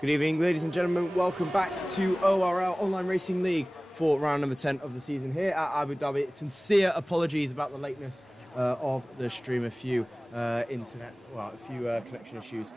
Good evening, ladies and gentlemen. Welcome back to ORL Online Racing League for round number 10 of the season here at Abu Dhabi. Sincere apologies about the lateness of the stream. A few connection issues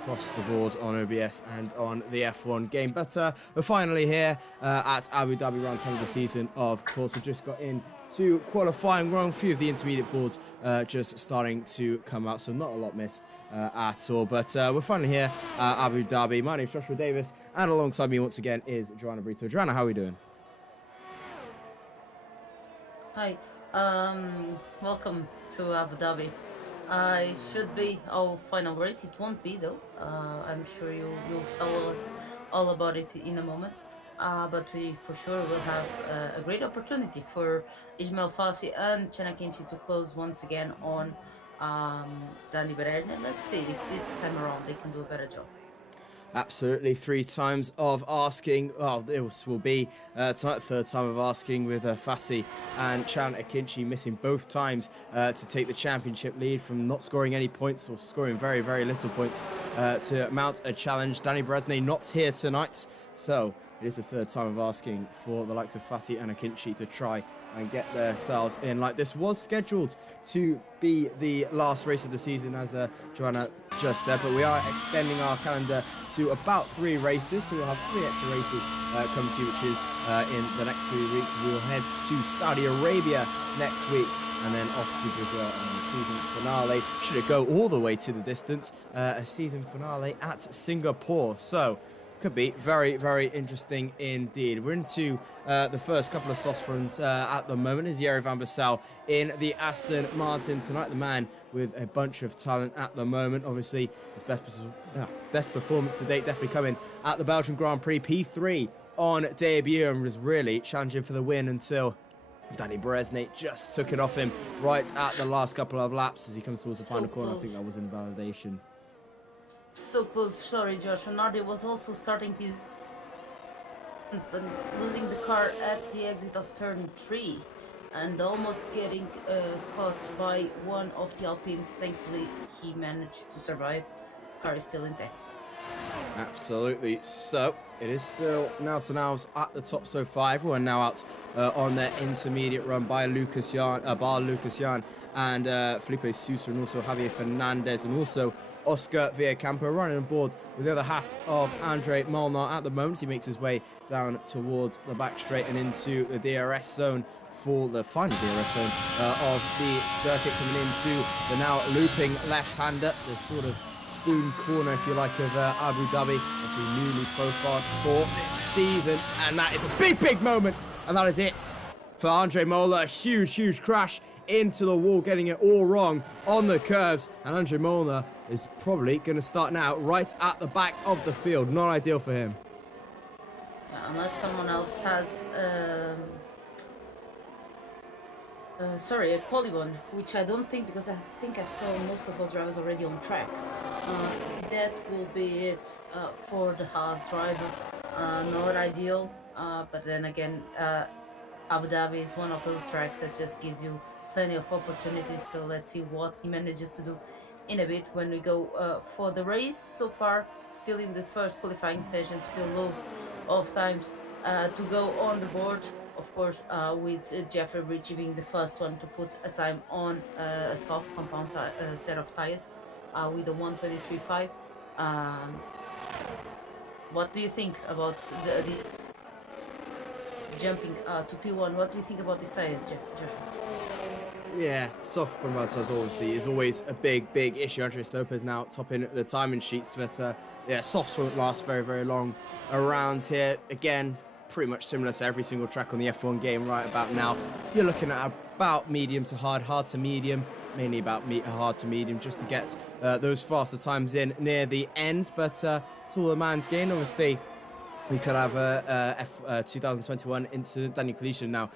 across the board on OBS and on the F1 game. But we're finally here at Abu Dhabi round 10 of the season. Of course, we've just got into qualifying. We're on a few of the intermediate boards just starting to come out, so not a lot missed at all. But we're finally here at Abu Dhabi. My name's Joshua Davis, and alongside me once again is Joanna Brito. Joanna, how are we doing? Hi, welcome to Abu Dhabi. I should be our final race. It won't be though. I'm sure you'll tell us all about it in a moment. But we for sure will have a great opportunity for Ismail Fassi and Chanakinchi to close once again on Dani Berezhnev. Let's see if this time around they can do a better job. Absolutely, 3 times of asking. Well, this will be tonight the 3rd time of asking, with Fassi and Chan Akinci missing both times to take the championship lead from not scoring any points or scoring very, very little points to mount a challenge. Dani Berezhnev not here tonight, so it is the 3rd time of asking for the likes of Fassi and Akinci to try and get themselves in. Like, this was scheduled to be the last race of the season, as Joanna just said, but we are extending our calendar to about 3 races, so we'll have 3 extra races coming to you, which is in the next 3 weeks. We will head to Saudi Arabia next week, and then off to Brazil on the season finale. Should it go all the way to the distance, a season finale at Singapore. So could be very, very interesting indeed. We're into the first couple of soft runs at the moment. Is Jere van Bassel in the Aston Martin tonight, the man with a bunch of talent at the moment. Obviously, his best performance to date definitely coming at the Belgian Grand Prix P3 on debut, and was really challenging for the win until Dani Berezhnev just took it off him right at the last couple of laps as he comes towards the final corner. I think that was invalidation. So close. Sorry, Josh. Nardi was also starting his, but losing the car at the exit of turn 3 and almost getting caught by one of the Alpines. Thankfully, he managed to survive. The car is still intact. Absolutely. So it is still now to nows at the top so far. Everyone now out on their intermediate run by Lucas Jan and Felipe Sousa, and also Javier Fernandez, and also Oscar Villacampa running on board with the other Haas of Andre Molnar at the moment. He makes his way down towards the back straight and into the DRS zone for the final DRS zone of the circuit, coming into the now looping left-hander, the sort of spoon corner, if you like, of Abu Dhabi. It's a newly profiled for this season, and that is a big, big moment, and that is it for Andre Molnar. A huge, huge crash into the wall, getting it all wrong on the curves, and Andre Molnar is probably going to start now right at the back of the field. Not ideal for him. Yeah, unless someone else has a quali one, which I don't think, because I think I saw most of our drivers already on track. That will be it for the Haas driver. Not ideal, but then again, Abu Dhabi is one of those tracks that just gives you plenty of opportunities. So let's see what he manages to do in a bit when we go for the race. So far, still in the first qualifying session, still loads of times to go on the board. Of course, with Jeffrey Ritchie being the first one to put a time on a soft compound set of tires with a 1:23.5. What do you think about the jumping to P1? What do you think about these tires, Joshua? Yeah, soft compound tires obviously is always a big, big issue. Andres Lopez now topping the timing sheets, but yeah, softs won't last very, very long around here. Again, pretty much similar to every single track on the F1 game right about now. You're looking at about medium to hard, hard to medium, mainly about hard to medium, just to get those faster times in near the end. But it's all a man's game. Obviously, we could have a 2021 incident. Daniel Kalisha now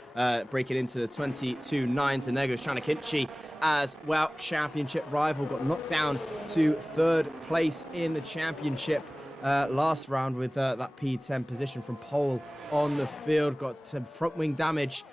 breaking into the 22.9 to Nego's Chanakinchi as well. Championship rival got knocked down to 3rd place in the championship last round with that P10 position from pole on the field. Got some front wing damage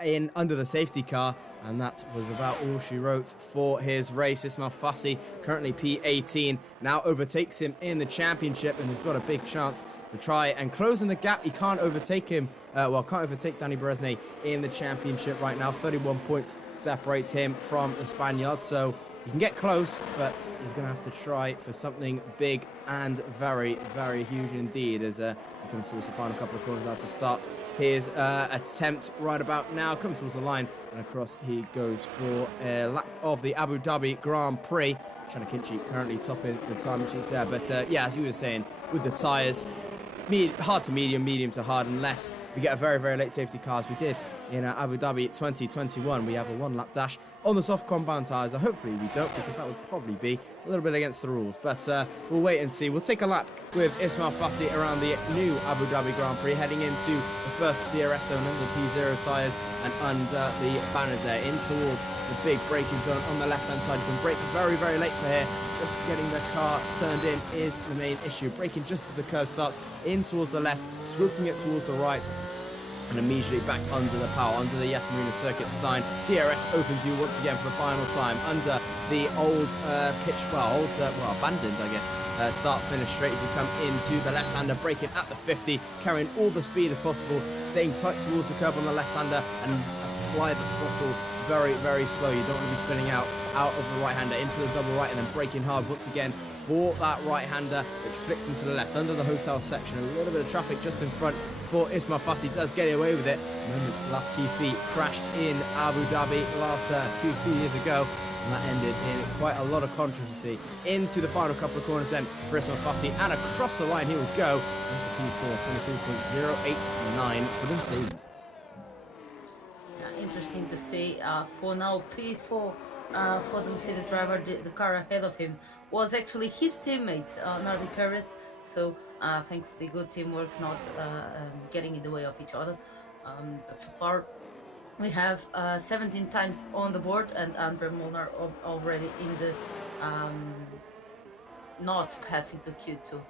in under the safety car, and that was about all she wrote for his race. Ismail Fassi, currently P18, now overtakes him in the championship and has got a big chance to try and close in the gap. He can't overtake him, can't overtake Danny Berezne in the championship right now. 31 points separates him from the Spaniard, so he can get close, but he's going to have to try for something big and very, very huge indeed as he comes towards the final couple of corners now to start his attempt right about now. Comes towards the line and across he goes for a lap of the Abu Dhabi Grand Prix. Shanna Kinchi currently topping the time she's there, but yeah, as you were saying, with the tyres, hard to medium, medium to hard, unless we get a very, very late safety car as we did in Abu Dhabi 2021. We have a one-lap dash on the soft compound tyres. Hopefully we don't, because that would probably be a little bit against the rules. But we'll wait and see. We'll take a lap with Ismail Fassi around the new Abu Dhabi Grand Prix, heading into the first DRS zone under P0 tyres and under the banners there, in towards the big braking zone on the left-hand side. You can brake very, very late for here. Just getting the car turned in is the main issue. Braking just as the curve starts in towards the left, swooping it towards the right, and immediately back under the power, under the Yes Marina Circuit sign. DRS opens you once again for the final time under the old abandoned, I guess, start-finish straight as you come into the left-hander, braking at the 50, carrying all the speed as possible, staying tight towards the curb on the left-hander, and apply the throttle very, very slow. You don't want to be spinning out of the right-hander into the double right, and then braking hard once again for that right-hander, which flicks into the left under the hotel section. A little bit of traffic just in front for Ismail Fassi, does get away with it. Mohamed Latifi crashed in Abu Dhabi last few years ago, and that ended in quite a lot of controversy. Into the final couple of corners then for Ismail Fassi, and across the line he will go into P4, 23.089 for the Mercedes. Interesting to see. For now, P4 for the Mercedes driver, the car ahead of him was actually his teammate, Nardi Perez. So thankfully, good teamwork, not getting in the way of each other. But so far, we have 17 times on the board, and Andre Molnar already in the not passing to Q2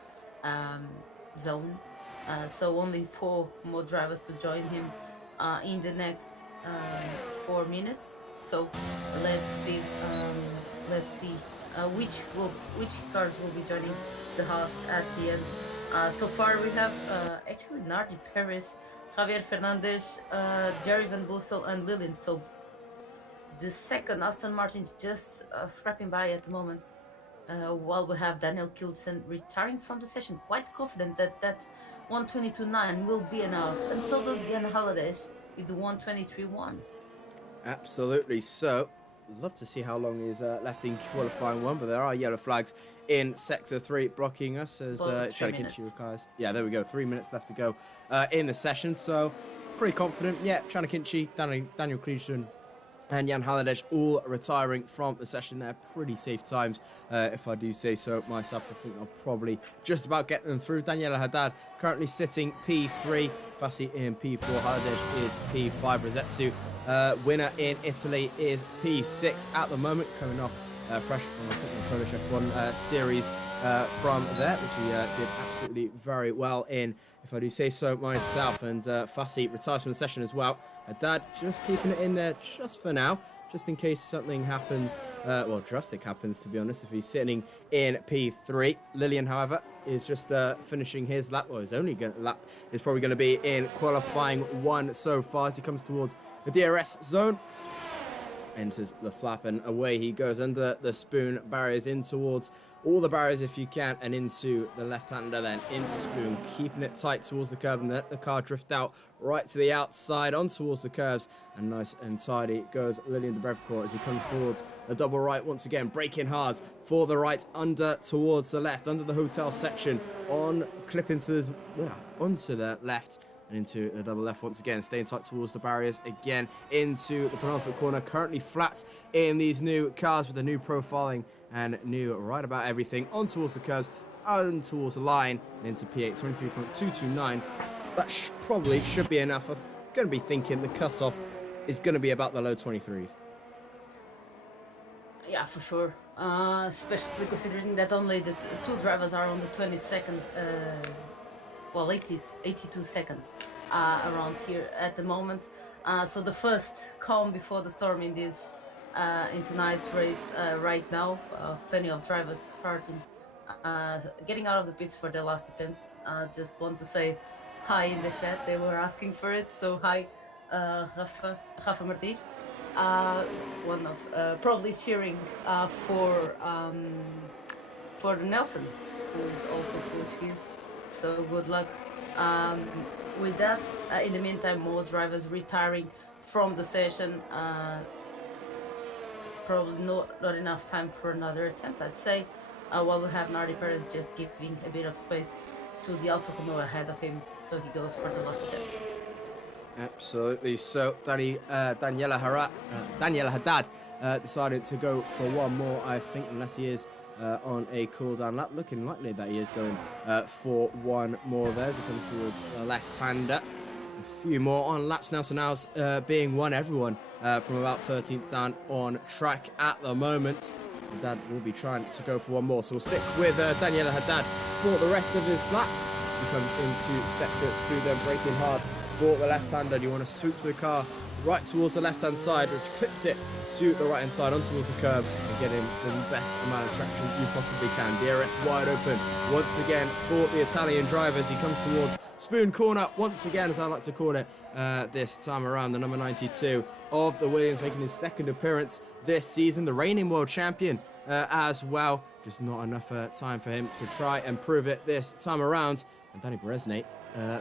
zone. So only 4 more drivers to join him in the next 4 minutes. So let's see which cars will be joining the Haas at the end. So far we have actually Nardi Perez, Javier Fernandez, Jerry Van Bossel and Lillian. So the second Aston Martin just scrapping by at the moment, while we have Daniel Kilson retiring from the session, quite confident that 122.9 will be enough, and so does Jan Haladesh with the 123.1. Absolutely. So, love to see how long is left in qualifying 1, but there are yellow flags in Sector 3 blocking us as Shanakinchi requires. Yeah, there we go. 3 minutes left to go in the session, so pretty confident. Yeah, Shanakinchi, Daniel Christian and Jan Haladesh all retiring from the session. They're pretty safe times, if I do say so myself. I think I'll probably just about get them through. Daniela Haddad currently sitting P3, Fassi in P4, Haladesh is P5, Rosetsu winner in Italy is P6 at the moment, coming off fresh from I think the Polish F1 series from there, which he did absolutely very well in, if I do say so myself. And Fassi retires from the session as well. Haddad just keeping it in there just for now, just in case something happens, well, drastic happens, to be honest, if he's sitting in P3. Lillian, however, is just finishing his lap, or his only lap is probably going to be in qualifying 1 so far as he comes towards the DRS zone. Enters the flap and away he goes under the spoon barriers, in towards all the barriers if you can, and into the left-hander, then into spoon, keeping it tight towards the curb and let the car drift out right to the outside on towards the curves, and nice and tidy goes Lillian de Brevecourt as he comes towards the double right once again, braking hard for the right under towards the left under the hotel section, on clipping to onto the left and into the double left once again, staying tight towards the barriers again, into the penultimate corner, currently flat in these new cars with the new profiling and new right about everything, on towards the curves, on towards the line, and into P8, 23.229. That probably should be enough. I'm going to be thinking the cutoff is going to be about the low 23s. Yeah, for sure. Especially considering that only the 2 drivers are on the 22nd, 82 seconds around here at the moment. So the first calm before the storm in this in tonight's race right now. Plenty of drivers starting, getting out of the pits for their last attempts. Just want to say hi in the chat. They were asking for it, so hi, Rafa Martins. One of probably cheering for Nelson, who is also Portuguese. So good luck with that. In the meantime, more drivers retiring from the session. Probably not enough time for another attempt, I'd say. While we have Nardi Perez just giving a bit of space to the Alfa Romeo ahead of him, so he goes for the last attempt. Absolutely. So Daniela Haddad decided to go for one more, I think, unless he is on a cooldown lap. Looking likely that he is going for one more there as it comes towards the left-hander. A few more on laps now. So now's being won, everyone from about 13th down on track at the moment. Haddad will be trying to go for one more. So we'll stick with Daniela Haddad for the rest of this lap. He comes into sector 2, then braking hard for the left-hander. You want to swoop the car right towards the left-hand side, which clips it to the right-hand side on towards the curb and get him the best amount of traction you possibly can. DRS wide open once again for the Italian drivers. He comes towards Spoon Corner once again, as I like to call it, this time around. The number 92 of the Williams making his second appearance this season, the reigning world champion as well. Just not enough time for him to try and prove it this time around. And Danny Beresnate,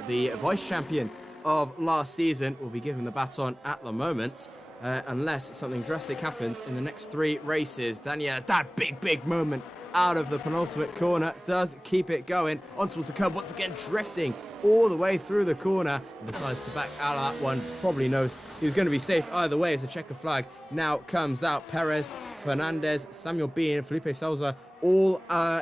the vice champion of last season, will be given the baton at the moment, unless something drastic happens in the next 3 races. Daniela, that big moment out of the penultimate corner, does keep it going on towards the curb, once again drifting all the way through the corner, and decides to back out of that one. Probably knows he was going to be safe either way as a checker flag now comes out. Perez, Fernandez, Samuel Bean, Felipe Souza, all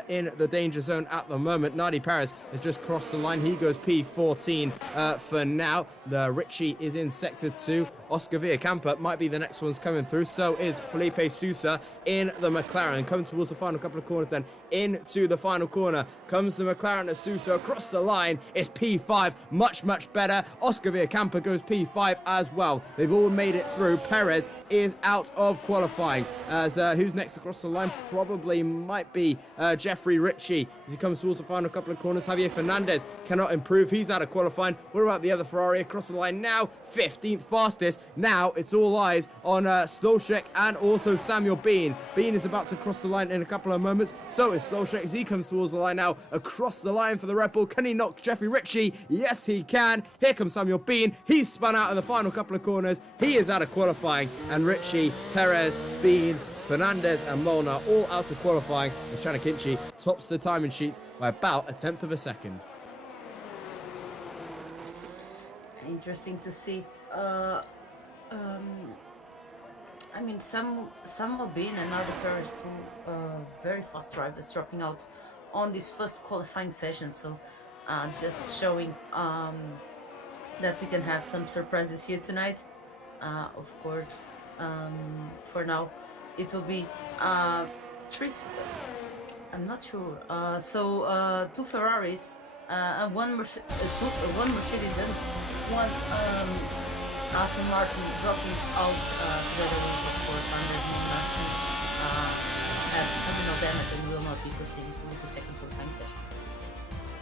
in the danger zone at the moment. Nardi Perez has just crossed the line. He goes P14 for now. The Richie is in sector 2. Oscar Villacampa might be the next one's coming through. So is Felipe Sousa in the McLaren. Coming towards the final couple of corners then. Into the final corner comes the McLaren of Sousa across the line. It's P5. Much better. Oscar Villacampa goes P5 as well. They've all made it through. Perez is out of qualifying. As who's next across the line? Probably might be Jeffrey Ritchie as he comes towards the final couple of corners. Javier Fernandez cannot improve. He's out of qualifying. What about the other Ferrari across the line now? 15th fastest. Now it's all eyes on Slowshek and also Samuel Bean. Bean is about to cross the line in a couple of moments. So is Slowshek as he comes towards the line now. Across the line for the Red Bull. Can he knock Jeffrey Ritchie? Yes, he can. Here comes Samuel Bean. He's spun out in the final couple of corners. He is out of qualifying. And Ritchie, Perez, Bean, Fernandez and Molnar all out of qualifying as Chanakinchi tops the timing sheets by about 1/10 of a second. Interesting to see. I mean, some have been and other pairs too. Very fast drivers dropping out on this first qualifying session. So just showing that we can have some surprises here tonight. Of course, for now. It will be I'm not sure. So 2 Ferraris, one Mercedes and one Aston Martin dropping out together with, of course, Anders Martin having no damage and will not be proceeding to the second qualifying session.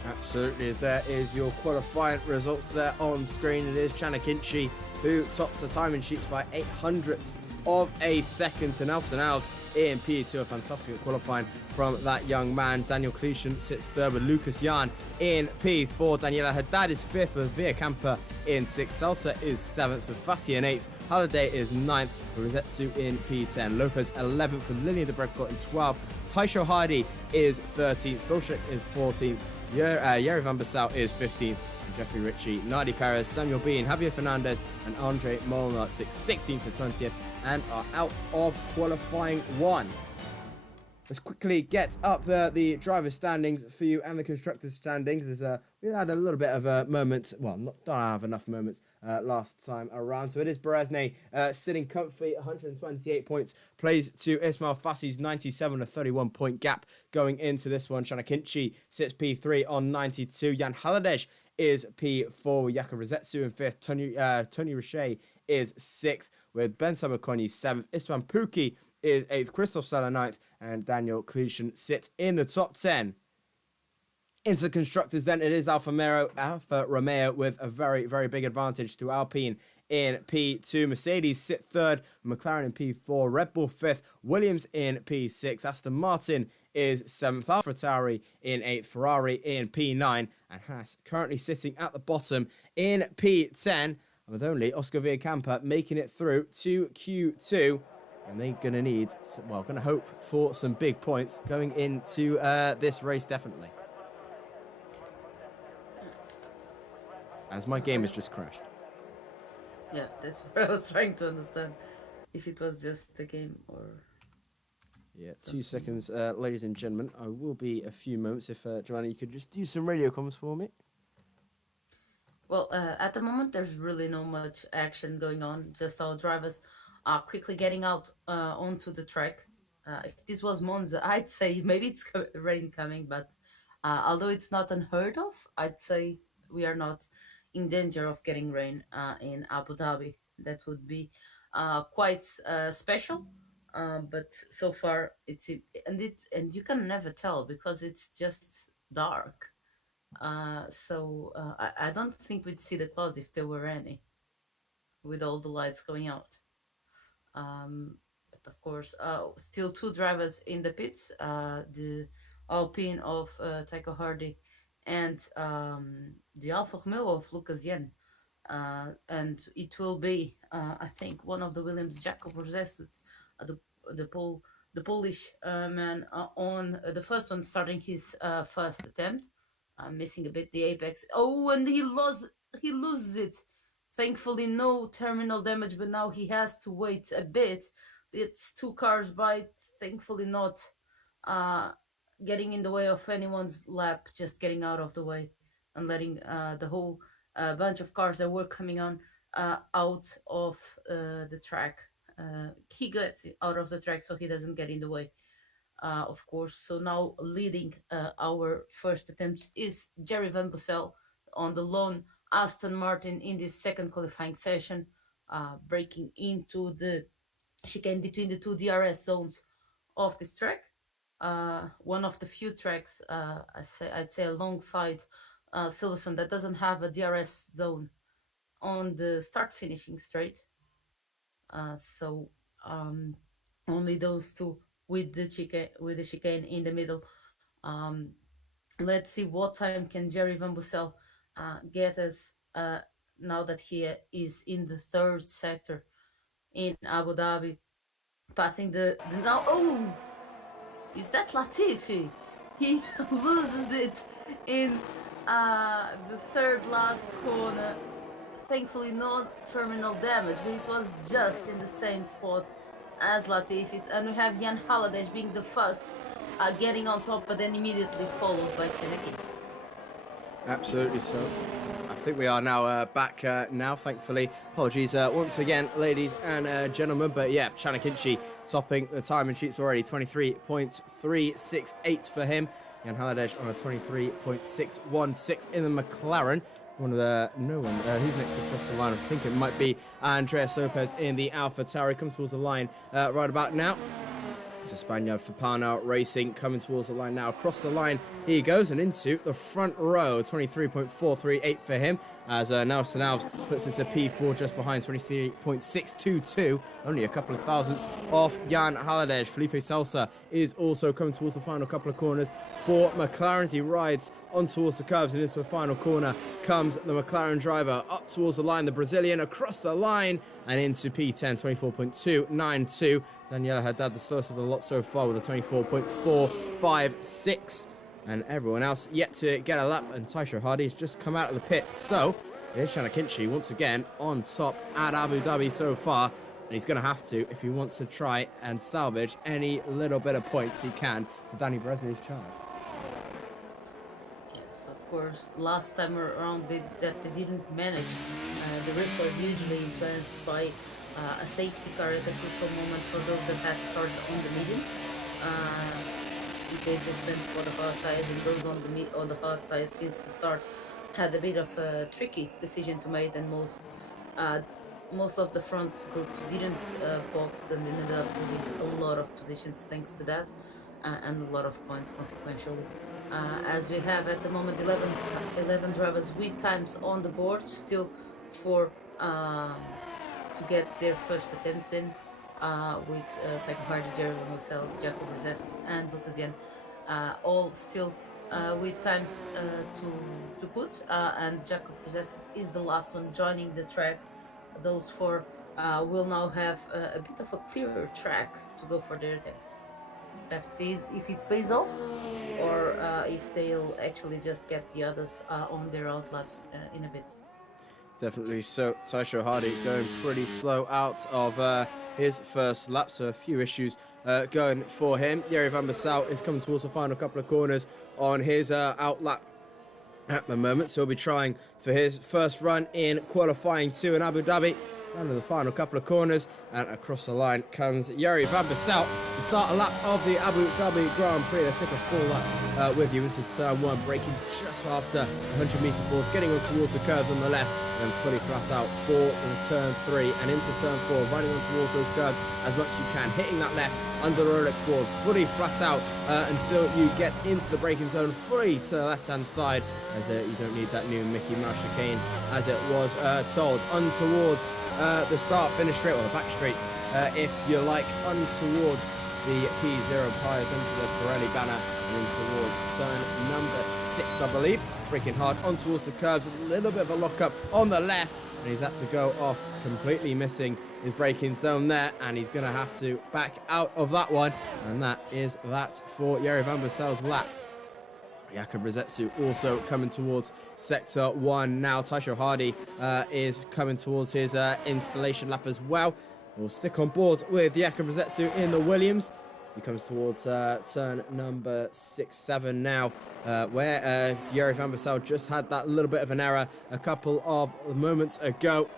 Absolutely, as there is your qualifying results there on screen. It is Chanakinchi who tops the timing sheets by 0.08 of a second to Nelson Alves in P2. A fantastic qualifying from that young man. Daniel Cletion sits third with Lucas Jan in P4. Daniela Haddad is 5th with Villacampa in 6th. Salsa is 7th with Fassi in 8th. Halliday is 9th with Rosetsu in P10. Lopez 11th with Lillian de Brevcott in 12th. Taisho Hardy is 13th. Stolchek is 14th. Yeri Van Bassau is 15th. Jeffrey Ritchie, Nardi Perez, Samuel Bean, Javier Fernandez and Andre Molnar 16th to 20th and are out of qualifying 1. Let's quickly get up the driver's standings for you and the constructor's standings. As we had a little bit of a moment, well, don't have enough moments last time around. So it is Beresnay sitting comfy, 128 points, plays to Ismail Fassi's 97, a 31 point gap going into this one. Chanakinchi sits P3 on 92. Jan Halliday is P4, Yaka Rosetsu in 5th, Tony Richet is 6th, with Ben Samakonyi 7th, Istvan Pukki is 8th, Christoph Seller 9th, and Daniel Klüschen sits in the top 10. Into the constructors, then it is Alfa Romeo with a very, very big advantage to Alpine in P2. Mercedes sit third, McLaren in P4, Red Bull fifth, Williams in P6, Aston Martin is 7th, AlphaTauri in 8th, Ferrari in P9, and Haas currently sitting at the bottom in P10, with only Oscar Villacampa making it through to Q2. And they're going to need, well, going to hope for some big points going into this race, definitely. As my game has just crashed. Yeah, that's what I was trying to understand. If it was just the game or... Yeah, 2 seconds, ladies and gentlemen. I will be a few moments if, Joanna, you could just do some radio comms for me. Well, at the moment, there's really no much action going on. Just our drivers are quickly getting out onto the track. If this was Monza, I'd say maybe it's rain coming, but although it's not unheard of, I'd say we are not in danger of getting rain in Abu Dhabi. That would be quite special, but so far and you can never tell because it's just dark. So I don't think we'd see the clouds if there were any, with all the lights going out. But of course, still 2 drivers in the pits, the Alpine of Tycho Hardy and the Alfa Romeo of Lucas Yen. And it will be, I think, one of the Williams, Jacob Rosesut, the Polish man, on the first one, starting his first attempt, missing a bit the apex. Oh, and he loses it. Thankfully, no terminal damage, but now he has to wait a bit. It's 2 cars by, thankfully not getting in the way of anyone's lap, just getting out of the way and letting the whole bunch of cars that were coming on out of the track. He gets out of the track so he doesn't get in the way, of course. So now leading our first attempt is Jerry Van Bussel on the lone Aston Martin in this second qualifying session, breaking into the chicane between the 2 DRS zones of this track. One of the few tracks, I'd say alongside Silverstone, that doesn't have a DRS zone on the start finishing straight. So only those 2 with the chicane in the middle. Let's see what time can Jerry Van Bussel get us now that he is in the 3rd sector in Abu Dhabi, passing the now. Oh, is that Latifi? He loses it in the 3rd last corner. Thankfully, no terminal damage, but it was just in the same spot as Latifi's. And we have Jan Haladesh being the first, getting on top, but then immediately followed by Chenekic. Absolutely so. I think we are now back now, thankfully. Apologies once again, ladies and gentlemen. But yeah, Chanakinchi topping the timing sheets already. 23.368 for him. Jan Haladesh on a 23.616 in the McLaren. Who's next across the line? I think it might be Andreas Lopez in the AlphaTauri. Comes towards the line right about now. It's a Spaniard for Parnell Racing coming towards the line now. Across the line he goes and into the front row. 23.438 for him as Nelson Alves puts it to P4 just behind 23.622. Only a couple of thousandths off Jan Haladesh. Felipe Salsa is also coming towards the final couple of corners for McLaren as he rides on towards the curves, and into the final corner comes the McLaren driver up towards the line, the Brazilian across the line and into P10, 24.292. Daniela Haddad, the slowest of the lot so far, with a 24.456. And everyone else yet to get a lap, and Taisho Hardy has just come out of the pits. So here's Chanakinchi once again on top at Abu Dhabi so far. And he's going to have to, if he wants to try and salvage any little bit of points he can, to Danny Bresney's charge. Of course, last time around they didn't manage. The race was usually influenced by a safety car at a crucial moment for those that had started on the medium. They just went for the hard tires, and those on the hard tires since the start had a bit of a tricky decision to make, and most most of the front group didn't box and ended up losing a lot of positions thanks to that, and a lot of points consequentially. As we have at the moment 11 drivers with times on the board still for to get their first attempts in, with Taco Hardy, Jerry Mosel, Jacob Roses, and Lucas Yen, all still with times to put, and Jacob Roses is the last one joining the track. Those four will now have a bit of a clearer track to go for their attempts. Have to see if it pays off, or if they'll actually just get the others on their out laps in a bit. Definitely so. Taisho Hardy going pretty slow out of his first lap, so a few issues going for him. Yeri van Bassel is coming towards the final couple of corners on his out lap at the moment, so he'll be trying for his first run in qualifying 2 in Abu Dhabi. Down to the final couple of corners, and across the line comes Yeri van Bassel to start a lap of the Abu Dhabi Grand Prix. Let's take a full lap with you into turn 1, braking just after 100-meter balls, getting on towards the curves on the left, and fully flat out for turn 3 and into turn 4, riding on towards those curves as much as you can, hitting that left under the Rolex board, fully flat out until you get into the braking zone, fully to the left-hand side, as you don't need that new Mickey Mouse chicane, as it was told, on towards the start-finish straight, or the back straight, if you like, on towards the P0 Pies into the Pirelli banner, and in towards turn number 6, I believe. Braking hard on towards the curves, a little bit of a lock-up on the left, and he's had to go off, completely missing his braking zone there, and he's going to have to back out of that one, and that is that for Yeri van Bassel's lap. Jakob Rosetsu also coming towards sector 1 now. Taisho Hardy is coming towards his installation lap as well. We'll stick on board with Jakob Rosetsu in the Williams. He comes towards turn number 6-7 now, where Yeri van Bassel just had that little bit of an error a couple of moments ago.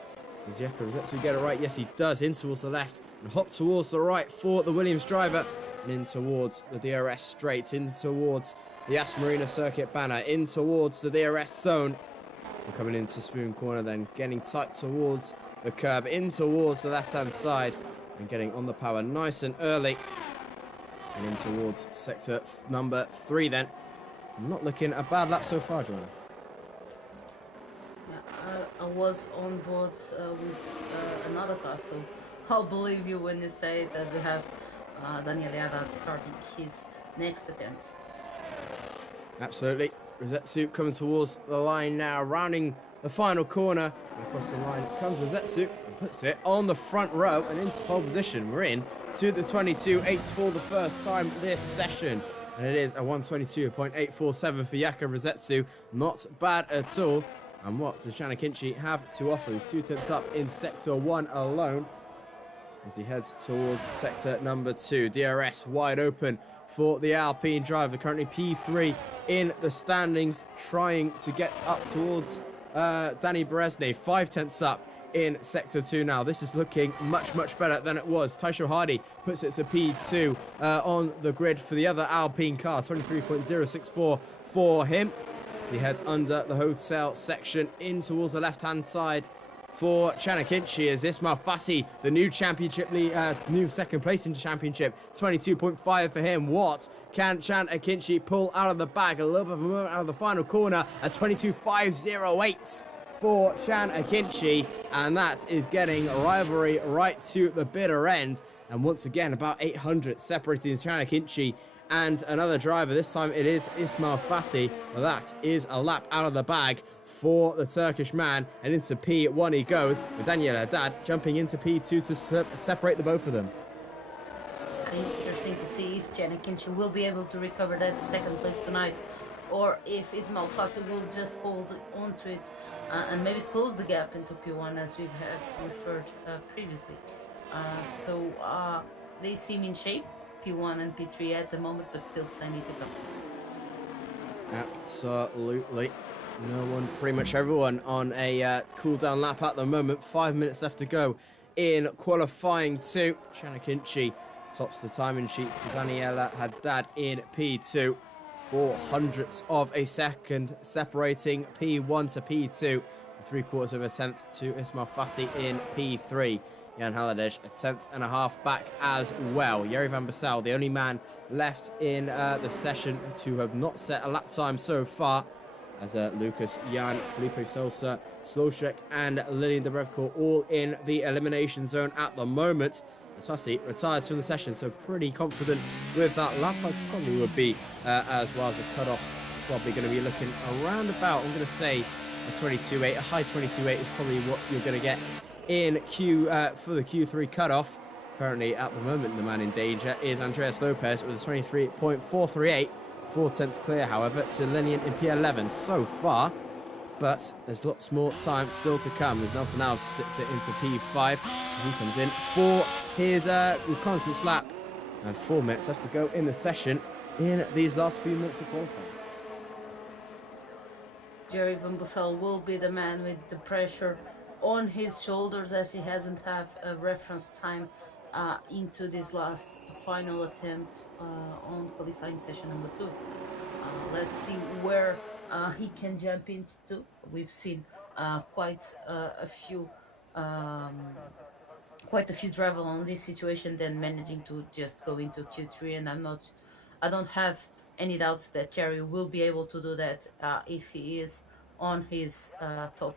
Does Jakob Rosetsu get it right? Yes, he does. In towards the left and hop towards the right for the Williams driver. And in towards the DRS straight, in towards the As Marina Circuit banner, in towards the DRS zone. We're coming into Spoon Corner then, getting tight towards the curb, in towards the left-hand side, and getting on the power nice and early. And in towards sector number 3 then. Not looking a bad lap so far, Joanna. Yeah, I was on board with another car, so I'll believe you when you say it, as we have Daniel Haddad starting his next attempt. Absolutely. Rosetsu coming towards the line now, rounding the final corner. And across the line comes Rosetsu and puts it on the front row and into pole position. We're in to the 22.8 for the first time this session. And it is a 122.847 for Jakob Rosetsu. Not bad at all. And what does Shanna Kinchi have to offer? He's 2 tenths up in sector 1 alone, as he heads towards sector number 2. DRS wide open for the Alpine driver, currently P3 in the standings, trying to get up towards Danny Beresne. 5 tenths up in sector 2 now. This is looking much, much better than it was. Taisho Hardy puts it to P2 on the grid for the other Alpine car. 23.064 for him, as he heads under the hotel section in towards the left-hand side. For Shanna Kinchi is Ismail Fassi, the new championship, new second place in the championship. 22.5 for him. What can Shanna Kinchi pull out of the bag? A little bit of a moment out of the final corner at 22.508 for Shanna Kinchi, and that is getting rivalry right to the bitter end. And once again, about 800 separating Shanna Kinchi and another driver. This time it is Ismail Fassi. Well, that is a lap out of the bag for the Turkish man, and into P1 he goes, with Daniel Haddad jumping into P2 to separate the both of them. Interesting to see if Shanna Kinchi will be able to recover that second place tonight, or if Ismail Fassi will just hold on to it and maybe close the gap into P1, as we have referred previously. So they seem in shape, P1 and P3 at the moment, but still plenty to come. Absolutely. No one, pretty much everyone on a cool down lap at the moment. 5 minutes left to go in qualifying 2. Shanna Kinchi tops the timing sheets to Daniela Haddad in P2. 4 hundredths of a second separating P1 to P2. 3/4 of a tenth to Ismail Fassi in P3. Jan Haladej a 10th.5 back as well. Jiri van Bassel, the only man left in the session to have not set a lap time so far, as Lucas, Jan, Felipe Sosa, Slowshek and Lilian Dobrevko all in the elimination zone at the moment. Fassi retires from the session, so pretty confident with that lap. I probably would be as well as the cut-offs. Probably going to be looking around about, I'm going to say, a 22.8. A high 22.8 is probably what you're going to get in for the Q3 cutoff. Currently, at the moment, the man in danger is Andreas Lopez with a 23.438. 4/10 clear, however, to Linian in P11 so far. But there's lots more time still to come as Nelson Alves slits it into P5. He comes in for his reconnaissance lap. And 4 minutes left to go in the session in these last few minutes of qualifying. Jiri van Bassel will be the man with the pressure on his shoulders, as he hasn't have a reference time into this last final attempt on qualifying session number 2. Let's see where he can jump into. We've seen quite a few drivers on this situation then managing to just go into Q3, and I don't have any doubts that Jiri will be able to do that if he is on his top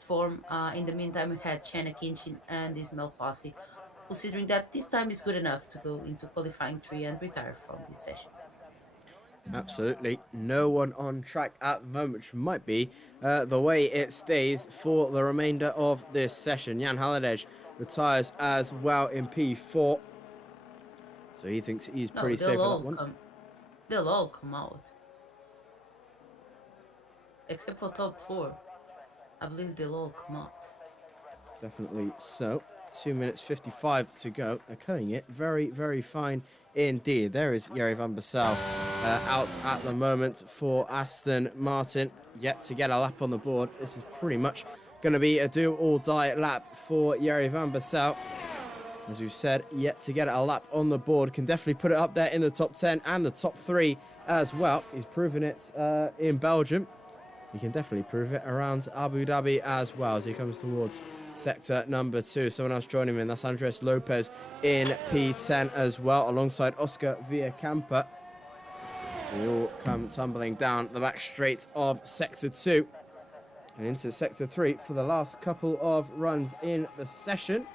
form. In the meantime, we had Chana Kinchin and Ismail Fassi, considering that this time is good enough to go into qualifying 3 and retire from this session. Absolutely no one on track at the moment, which might be the way it stays for the remainder of this session. Jan Haladej retires as well in P4, so he thinks he's pretty safe on that one. They'll all come out, except for top 4. I believe they'll all come out. Definitely so. 2 minutes 55 to go. They're cutting it very, very fine indeed. There is Jiri van Bassel out at the moment for Aston Martin, yet to get a lap on the board. This is pretty much going to be a do-or-die lap for Jiri van Bassel. As we've said, yet to get a lap on the board. Can definitely put it up there in the top 10 and the top 3 as well. He's proven it in Belgium. He can definitely prove it around Abu Dhabi as well as he comes towards sector number 2. Someone else joining him in, that's Andres Lopez in P10 as well, alongside Oscar Villacampa. They all come tumbling down the back straight of sector 2 and into sector 3 for the last couple of runs in the session.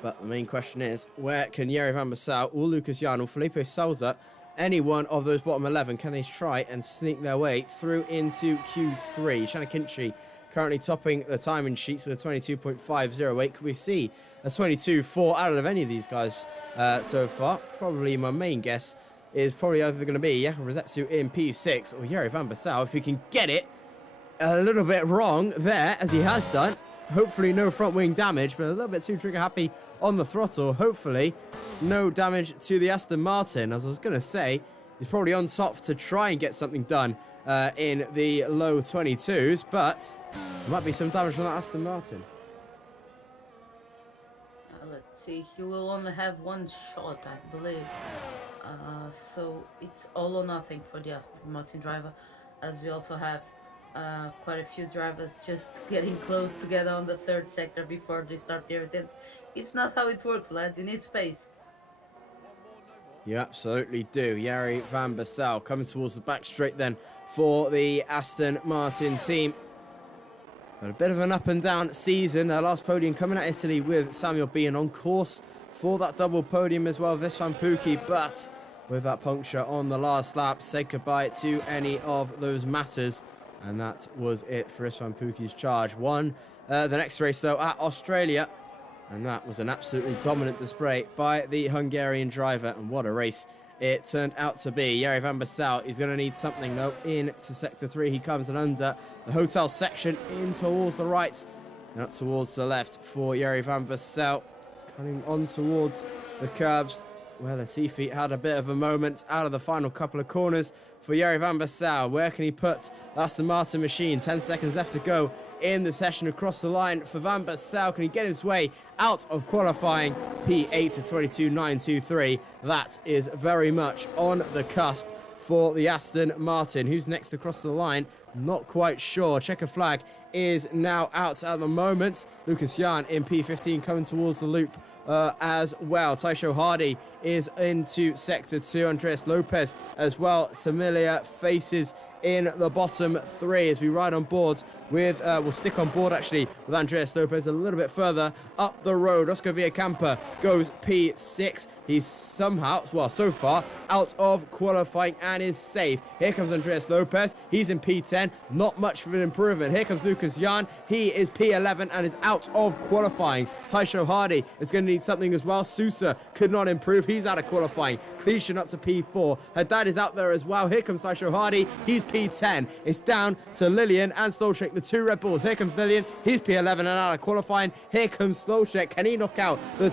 But the main question is, where can Jiri van Bassel or Lucas Jan or Felipe Sousa, any one of those bottom 11, can they try and sneak their way through into Q3? Shana Kinchy currently topping the timing sheets with a 22.508. Could we see a 22.4 out of any of these guys so far? Probably my main guess is probably either going to be Jakob Rosetsu in P6 or Jiri van Bassel, if he can get it a little bit wrong there, as he has done. Hopefully no front wing damage, but a little bit too trigger happy on the throttle. Hopefully no damage to the Aston Martin. As I was going to say, he's probably on top to try and get something done in the low 22s, but there might be some damage from that Aston Martin. Let's see, he will only have one shot, I believe. So it's all or nothing for the Aston Martin driver, as we also have quite a few drivers just getting close together on the 3rd sector before they start their attempts. It's not how it works, lads. You need space. You absolutely do. Jiri van Bassel coming towards the back straight then for the Aston Martin team. But a bit of an up and down season. Their last podium coming at Italy with Samuel being on course for that double podium as well, Istvan Pukki, but with that puncture on the last lap, said goodbye to any of those matters. And that was it for Istvan Pukki's charge. Won the next race, though, at Australia. And that was an absolutely dominant display by the Hungarian driver. And what a race it turned out to be. Jiri van Bassel is going to need something, though, into Sector 3. He comes and under the hotel section in towards the right and up towards the left for Jiri van Bassel. Coming on towards the curbs. Well, Latifi had a bit of a moment out of the final couple of corners for Jiri van Bassel. Where can he put the Aston Martin machine? 10 seconds left to go in the session across the line for van Bassel. Can he get his way out of qualifying? P8 to 22.923. That is very much on the cusp for the Aston Martin. Who's next across the line? Not quite sure. Checker flag is now out at the moment. Lucas Jan in P15 coming towards the loop as well. Taisho Hardy is into sector 2. Andreas Lopez as well. Familiar faces in the bottom 3 as we ride on boards with, we'll stick on board actually with Andreas Lopez a little bit further up the road. Oscar Villacampa goes P6. He's somehow, well, so far, out of qualifying and is safe. Here comes Andreas Lopez. He's in P10. Not much of an improvement. Here comes Lucas Jan. He is P11 and is out of qualifying. Taisho Hardy is going to need something as well. Sousa could not improve. He's out of qualifying. Cletion up to P4. Haddad is out there as well. Here comes Taisho Hardy. He's P10. It's down to Lillian and Stolchek, the 2 Red Bulls. Here comes Lillian. He's P11 and out of qualifying. Here comes Stolchek. Can he knock out the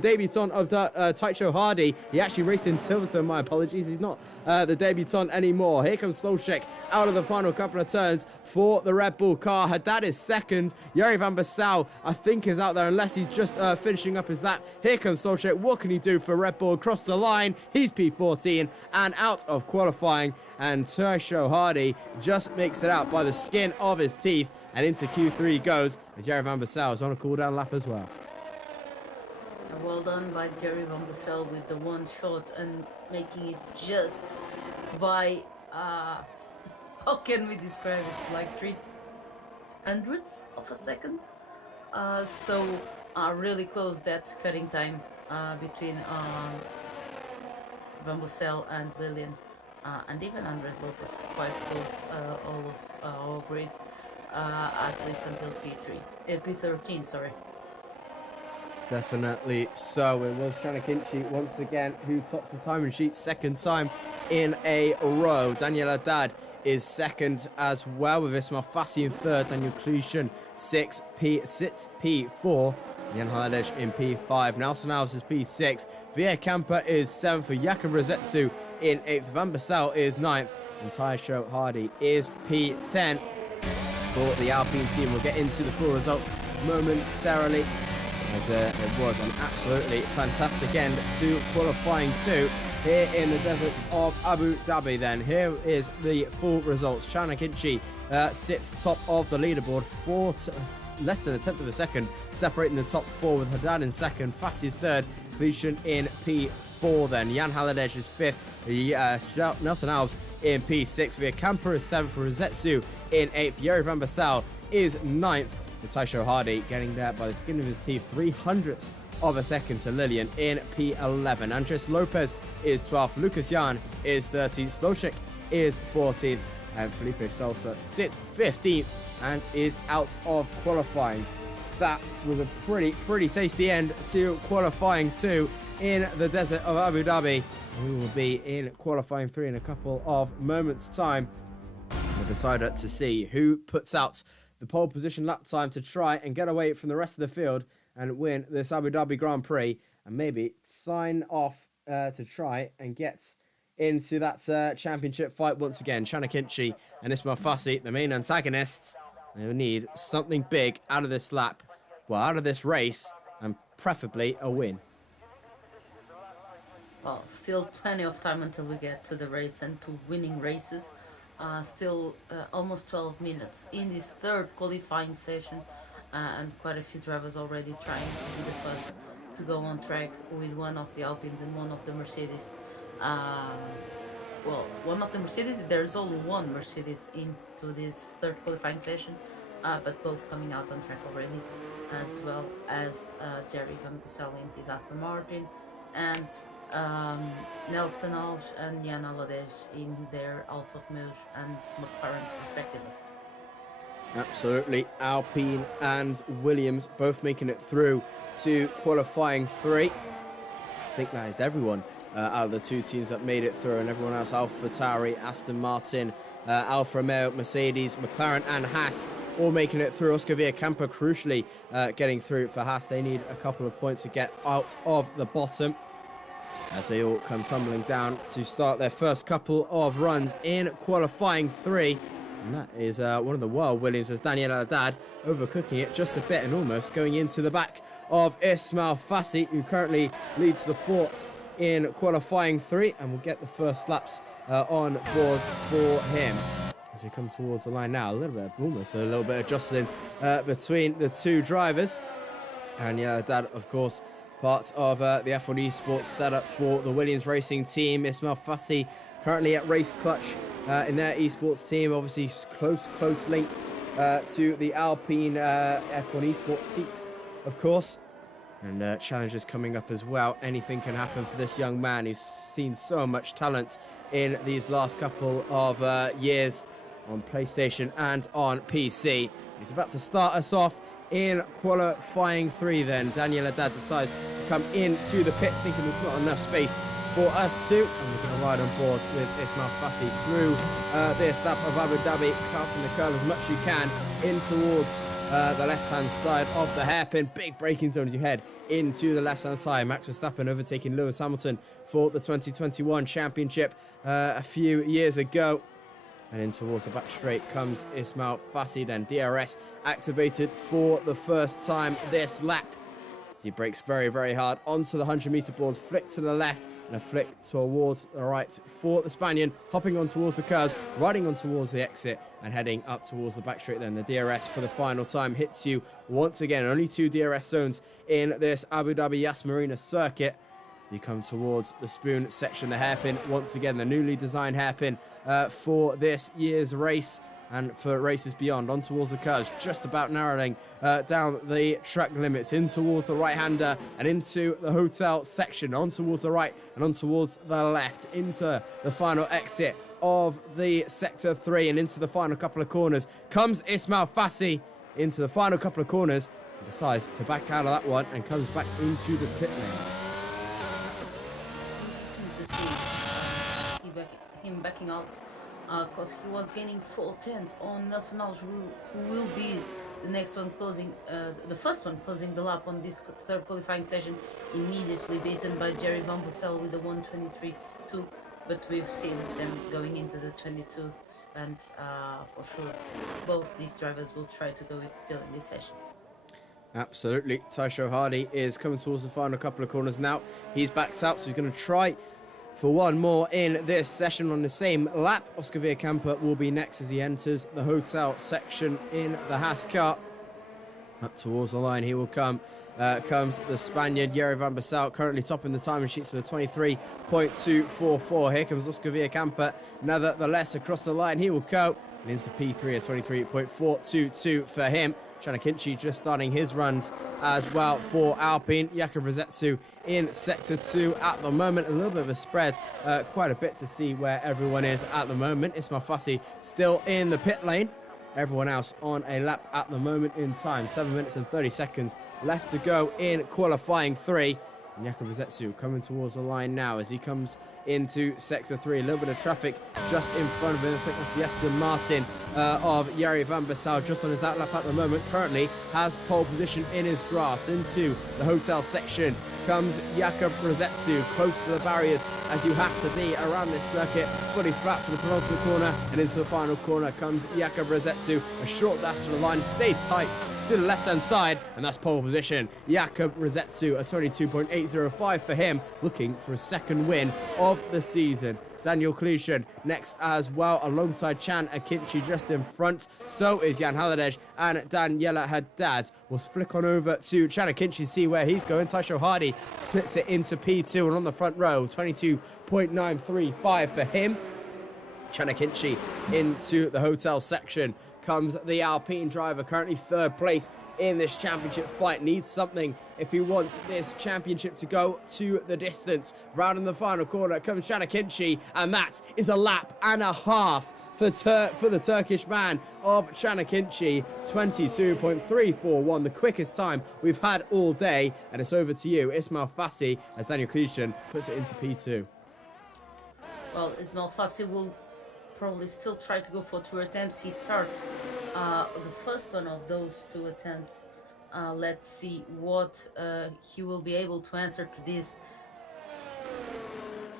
debutant of Taisho Hardy? He actually raced in Silverstone. My apologies. He's not the debutant anymore. Here comes Stolchek out of the final couple of turns for the Red Bull car. Haddad is second. Yuri van Bassal, I think, is out there unless he's just finishing up his lap. Here comes Stolchek. What can he do for Red Bull? Across the line. He's P14 and out of qualifying. And Taisho Hardy just makes it out by the skin of his teeth and into Q3 goes as Yuri van Bassal is on a cooldown lap as well. Well done by Jerry Van Bussel with the one shot and making it just by, how can we describe it, like 300ths of a second? So really close that cutting time between Van Bussel and Lillian and even Andres Lopez, quite close all of our grids, at least until P13, sorry. Definitely so. It was Chanakinchi once again who tops the timing sheet, second time in a row. Daniel Haddad is second as well, with Ismail Fassi in third. Daniel Clushin 6P4. Jan Haladej in P5. Nelson Alves is P6. Villacampa is 7th for Jakub Rosetsu in 8th. Van Bassal is 9th. And Taisho Hardy is P10 for the Alpine team. We'll get into the full results momentarily, as it was an absolutely fantastic end to qualifying 2 here in the desert of Abu Dhabi. Then here is the full results. Chanakinchi sits top of the leaderboard, less than a tenth of a second, separating the top 4 with Haddad in second, Fassi is third, Cletion in P4 then. Jan Haladej is 5th, Nelson Alves in P6, Villacampa is 7th, for Rosetsu in 8th, Yuri van Bassal is 9th, with Taisho Hardy getting there by the skin of his teeth, 300ths of a second to Lillian in P11. Andres Lopez is 12th, Lucas Jan is 13th, Stolchek is 14th, and Felipe Salsa sits 15th and is out of qualifying. That was a pretty tasty end to qualifying 2 in the desert of Abu Dhabi. We will be in qualifying 3 in a couple of moments' time. We'll decide to see who puts out the pole position lap time to try and get away from the rest of the field and win this Abu Dhabi Grand Prix, and maybe sign off to try and get into that championship fight once again. Chanakinchi and Ismail Fassi, the main antagonists, they will need something big out of this lap, well, out of this race, and preferably a win. Well, still plenty of time until we get to the race and to winning races. Still almost 12 minutes in this third qualifying session, and quite a few drivers already trying to be the first to go on track with one of the Alpines and one of the Mercedes. Well, one of the Mercedes, there's only one Mercedes into this third qualifying session, but both coming out on track already, as well as Jerry Van Bussel in his Aston Martin, and Nelson Alves and Jan Haladej in their Alfa Romeo and McLaren respectively. Absolutely. Alpine and Williams both making it through to qualifying 3. I think that is everyone out of the 2 teams that made it through, and everyone else, AlphaTauri, Aston Martin, Alfa Romeo, Mercedes, McLaren and Haas, all making it through. Oscar Villacampa crucially getting through for Haas. They need a couple of points to get out of the bottom, as they all come tumbling down to start their first couple of runs in qualifying 3. And that is one of the wild Williams, as Daniel Haddad overcooking it just a bit and almost going into the back of Ismail Fassi, who currently leads the fort in qualifying 3, and will get the first laps on board for him. as they come towards the line now. A little bit of almost a little bit of jostling between the two drivers. And yeah, Dad, of course, part of the F1 Esports setup for the Williams Racing team. Ismail Fassi currently at Race Clutch in their esports team. Obviously, close links to the Alpine F1 Esports seats, of course. And challenges coming up as well. Anything can happen for this young man who's seen so much talent in these last couple of years on PlayStation and on PC. He's about to start us off in qualifying 3 then. Daniel Haddad decides to come into the pits thinking there's not enough space for us two. And we're going to ride on board with Ismail Fassi through this lap of Abu Dhabi, casting the curve as much as you can in towards the left-hand side of the hairpin. Big braking zone as you head into the left-hand side. Max Verstappen overtaking Lewis Hamilton for the 2021 championship a few years ago. And in towards the back straight comes Ismail Fassi then. DRS activated for the first time this lap. As he brakes very, very hard onto the 100-meter boards, flick to the left and a flick towards the right for the Spaniard, hopping on towards the curves, riding on towards the exit and heading up towards the back straight then. The DRS for the final time hits you once again. Only 2 DRS zones in this Abu Dhabi Yas Marina circuit. You come towards the spoon section, the hairpin, once again, the newly designed hairpin for this year's race and for races beyond, on towards the curves, just about narrowing down the track limits, in towards the right-hander and into the hotel section, on towards the right and on towards the left, into the final exit of the Sector 3 and into the final couple of corners. Comes Ismail Fassi into the final couple of corners, decides to back out of that one and comes back into the pit lane. Him backing out because he was gaining 4 tenths on Nelson Alves, who will be the next one closing, the first one closing the lap on this third qualifying session, immediately beaten by Jerry Van Bussel with the 1:23.2. But we've seen them going into the 22, and for sure both these drivers will try to go it still in this session. Absolutely. Taisho Hardy is coming towards the final couple of corners now. He's backed out, so he's going to try for one more in this session on the same lap. Oscar Villacampa will be next as he enters the hotel section in the Haas car. Up towards the line he will come. Comes the Spaniard, Jerry Van Bussel, currently topping the timing sheets with a 23.244. Here comes Oscar Villacampa, nevertheless across the line he will go. And into P3 at 23.422 for him. Chanakinchi just starting his runs as well for Alpine. Jakob Rosetsu in Sector 2 at the moment. A little bit of a spread, quite a bit to see where everyone is at the moment. Ismail Fassi still in the pit lane. Everyone else on a lap at the moment in time. 7 minutes and 30 seconds left to go in qualifying 3. And Jakob Rosetsu coming towards the line now as he comes into Sector 3. A little bit of traffic just in front of him. I think that's the Aston Martin of Jari Van Bussel just on his outlap at the moment. Currently has pole position in his grasp. Into the hotel section comes Jakob Rosetsu, close to the barriers as you have to be around this circuit. Fully flat for the penultimate corner, and into the final corner comes Jakob Rosetsu. A short dash to the line, stay tight to the left hand side, and that's pole position. Jakob Rosetsu, a 22.805 for him, looking for a second win of the season. Daniel Klushin next as well, alongside Chan Akinci just in front. So is Jan Haladej, and Daniela Haddad will flick on over to Chan Akinci, see where he's going. Taisho Hardy splits it into P2 and on the front row, 22.935 for him. Chan Akinci into the hotel section comes the Alpine driver, currently 3rd place in this championship fight. Needs something if he wants this championship to go to the distance. Round in the final corner comes Chanakinci, and that is a lap and a half for the Turkish man of Chanakinci. 22.341, the quickest time we've had all day. And it's over to you, Ismail Fassi, as Daniel Klushin puts it into P2. Well, Ismail Fassi will probably still try to go for 2 attempts. He starts the first one of those 2 attempts. Let's see what he will be able to answer to this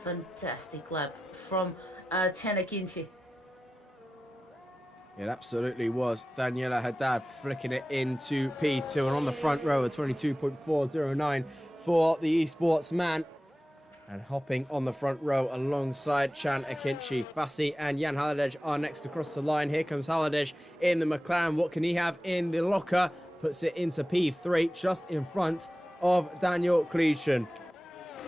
fantastic lap from Chanakinci. It absolutely was. Daniela Haddad flicking it into P2, and on the front row, a 22.409 for the esports man. And hopping on the front row alongside Can Akinci. Fassi and Jan Haladej are next across the line. Here comes Haladej in the McLaren. What can he have in the locker? Puts it into P3 just in front of Daniel Klitschen.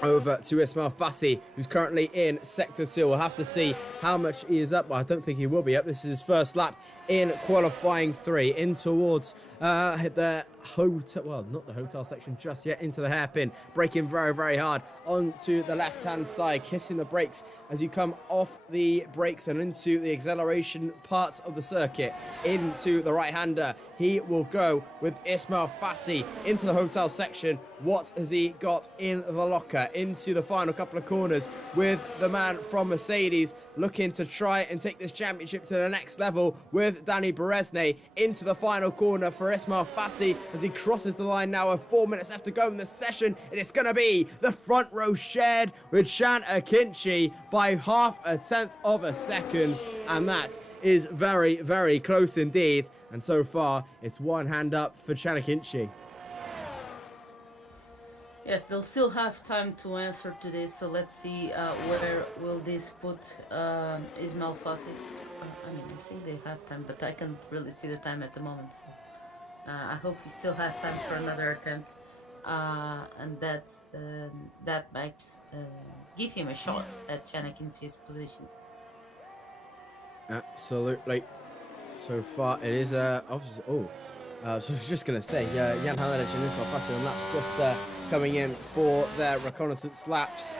Over to Ismail Fassi, who's currently in Sector 2. We'll have to see how much he is up. I don't think he will be up. This is his first lap in qualifying 3. In towards the hotel, well, not the hotel section just yet, into the hairpin. Braking very, very hard onto the left-hand side, kissing the brakes as you come off the brakes and into the acceleration parts of the circuit. Into the right-hander, he will go with Ismail Fassi into the hotel section. What has he got in the locker? Into the final couple of corners with the man from Mercedes looking to try and take this championship to the next level with Danny Berezne into the final corner for Ismail Fassi as he crosses the line now with 4 minutes left to go in the session, and it's going to be the front row shared with Can Akinci by 0.5 of a second, and that is very, very close indeed. And so far it's one hand up for Can Akinci. Yes, they'll still have time to answer to this, so let's see where will this put Ismail Fassi. I mean, I'm saying they have time, but I can't really see the time at the moment. So, I hope he still has time for another attempt, and that might give him a shot at Can Akinci's position. Absolutely. So far it is obviously, so I was just going to say, Jan Haladej and Ismail Fassi on laps just coming in for their reconnaissance laps.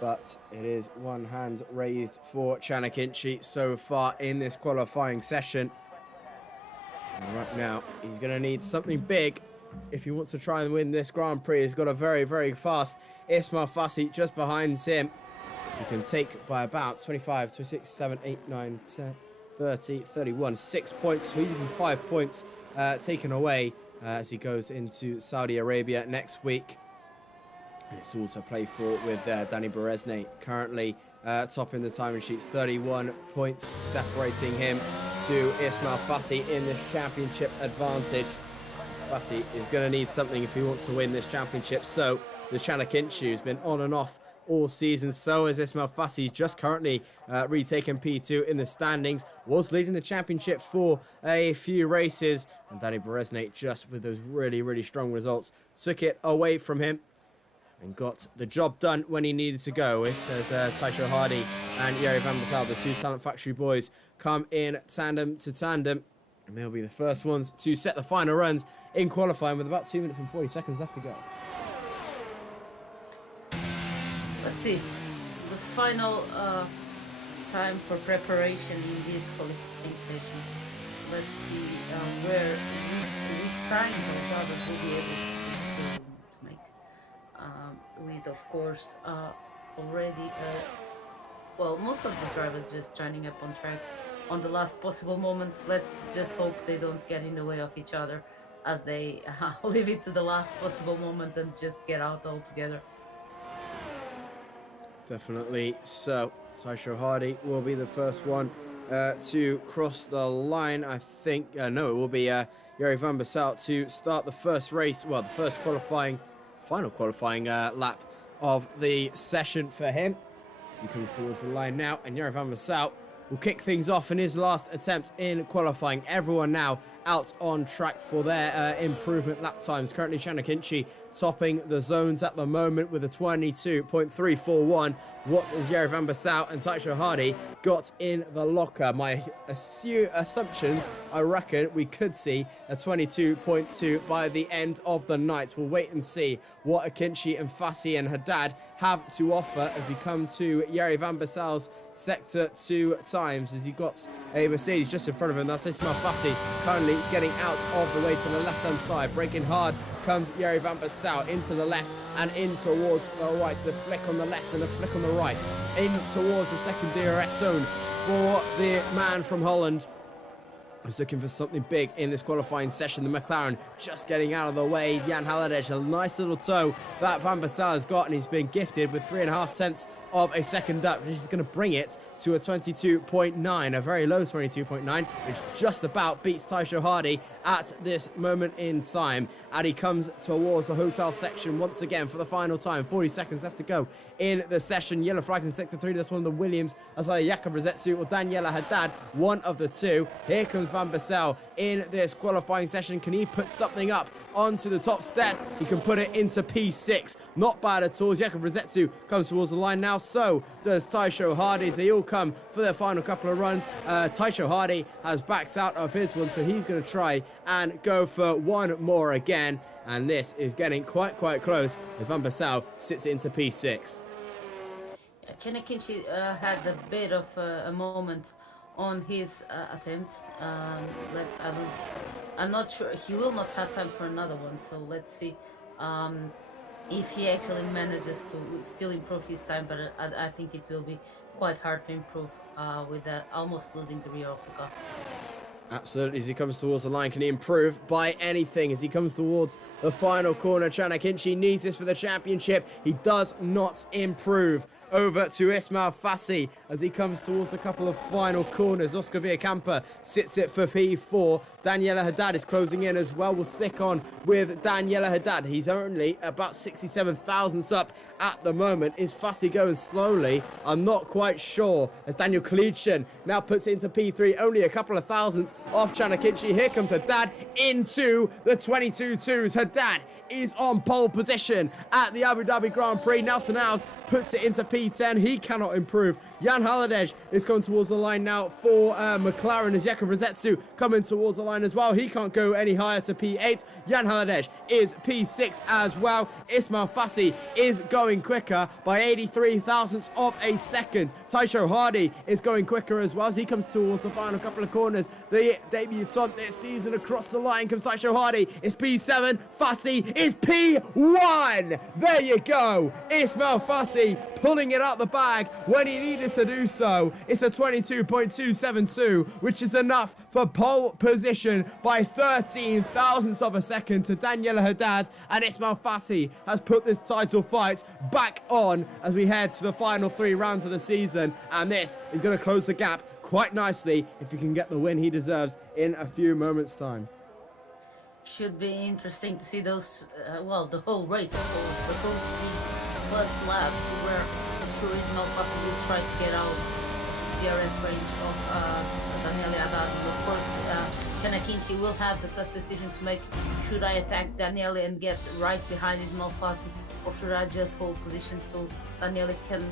But it is one hand raised for Can Akinci so far in this qualifying session. And right now, he's going to need something big if he wants to try and win this Grand Prix. He's got a very, very fast Ismail Fassi just behind him. You can take by about 25, 26, 7, 8, 9, 10, 30, 31, 6 points, or even 5 points taken away as he goes into Saudi Arabia next week. And it's also played for with Danny Berezne, currently topping the timing sheets, 31 points separating him to Ismail Fassi in this championship advantage. Fassi is going to need something if he wants to win this championship. So the Can Akinci, who's been on and off all season, so is Ismail Fassi, just currently retaken P2 in the standings, was leading the championship for a few races, and Danny Berezne, just with those really, really strong results, took it away from him and got the job done when he needed to go. It says Taisho Hardy and Jere van Batal, the two Talent Factory boys, come in tandem to tandem, and they'll be the first ones to set the final runs in qualifying with about 2 minutes and 40 seconds left to go. Let's see the final time for preparation in this qualifying session. Let's see which time the drivers will be able to make. With, of course, already, well, most of the drivers just joining up on track on the last possible moments. Let's just hope they don't get in the way of each other as they leave it to the last possible moment and just get out altogether. Definitely so. Taisho Hardy will be the first one to cross the line, I think. No, it will be Jere van Batal to start the first race, well, the first final qualifying lap of the session for him. He comes towards the line now, and Jere van Batal will kick things off in his last attempt in qualifying. Everyone now out on track for their improvement lap times. Currently, Can Akinci topping the zones at the moment with a 22.341. What has Jere van Batal and Taisho Hardy got in the locker? My assumptions, I reckon we could see a 22.2 by the end of the night. We'll wait and see what Akinci and Fassi and Haddad have to offer as we come to Jere van Batal's Sector 2 times, as you've got a Mercedes just in front of him. That's Ismail Fassi currently getting out of the way to the left-hand side. Braking hard comes Jere van Batal into the left and in towards the right. A flick on the left and a flick on the right. In towards the second DRS zone for the man from Holland. was looking for something big in this qualifying session. The McLaren just getting out of the way. Jan Haladej, a nice little toe that Van Bassel has got, and he's been gifted with 3.5 tenths of a second up, which is going to bring it to a 22.9, a very low 22.9, which just about beats Taisho Hardy at this moment in time. And he comes towards the hotel section once again for the final time. 40 seconds left to go in the session. Yellow flags in sector 3. That's one of the Williams, as either Jakob Rosetsu or Daniela Haddad, one of the two. Here comes Van Bassel in this qualifying session. Can he put something up onto the top steps? He can put it into P6. Not bad at all. Jakob Rosetsu comes towards the line now. So does Taisho Hardy. They all come for their final couple of runs. Taisho Hardy has backed out of his one, so he's going to try and go for one more again. And this is getting quite close as Van Bassel sits it into P6. Yeah, Chenekinchi had a bit of a moment on his attempt. I'm not sure. He will not have time for another one, so let's see if he actually manages to still improve his time, but I think it will be quite hard to improve with that, almost losing the rear of the car. Absolutely, as he comes towards the line, can he improve by anything? As he comes towards the final corner, Chenekinchi needs this for the championship. He does not improve. Over to Ismail Fassi as he comes towards the couple of final corners. Oscar Villacampa sits it for P4. Daniela Haddad is closing in as well. We'll stick on with Daniela Haddad. He's only about 67 thousandths up at the moment. Is Fassi going slowly? I'm not quite sure. As Daniel Kalichyn now puts it into P3. Only a couple of thousandths off Chenekinchi. Here comes Haddad into the 22.2s. Haddad is on pole position at the Abu Dhabi Grand Prix. Nelson Alves puts it into P10. He cannot improve. Jan Haladej is coming towards the line now for McLaren as Jakob Rosetsu coming towards the line as well. He can't go any higher to P8. Jan Haladej is P6 as well. Ismail Fassi is going quicker by 83 thousandths of a second. Taisho Hardy is going quicker as well as he comes towards the final couple of corners. The debutant this season across the line comes Taisho Hardy. It's P7. Fassi is P1. There you go. Ismail Fassi pulling it out the bag when he needed to do so. It's a 22.272, which is enough for pole position by 13 thousandths of a second to Daniela Haddad, and Ismail Fassi has put this title fight back on as we head to the final 3 rounds of the season, and this is going to close the gap quite nicely if he can get the win he deserves in a few moments' time. Should be interesting to see those, the whole race, of course, but those 3 first laps where for sure Ismail Fassi will try to get out of the DRS range of Daniela Haddad. And of course, Chenekinchi will have the tough decision to make. Should I attack Daniela and get right behind Ismail Fassi, or should I just hold position so Daniela can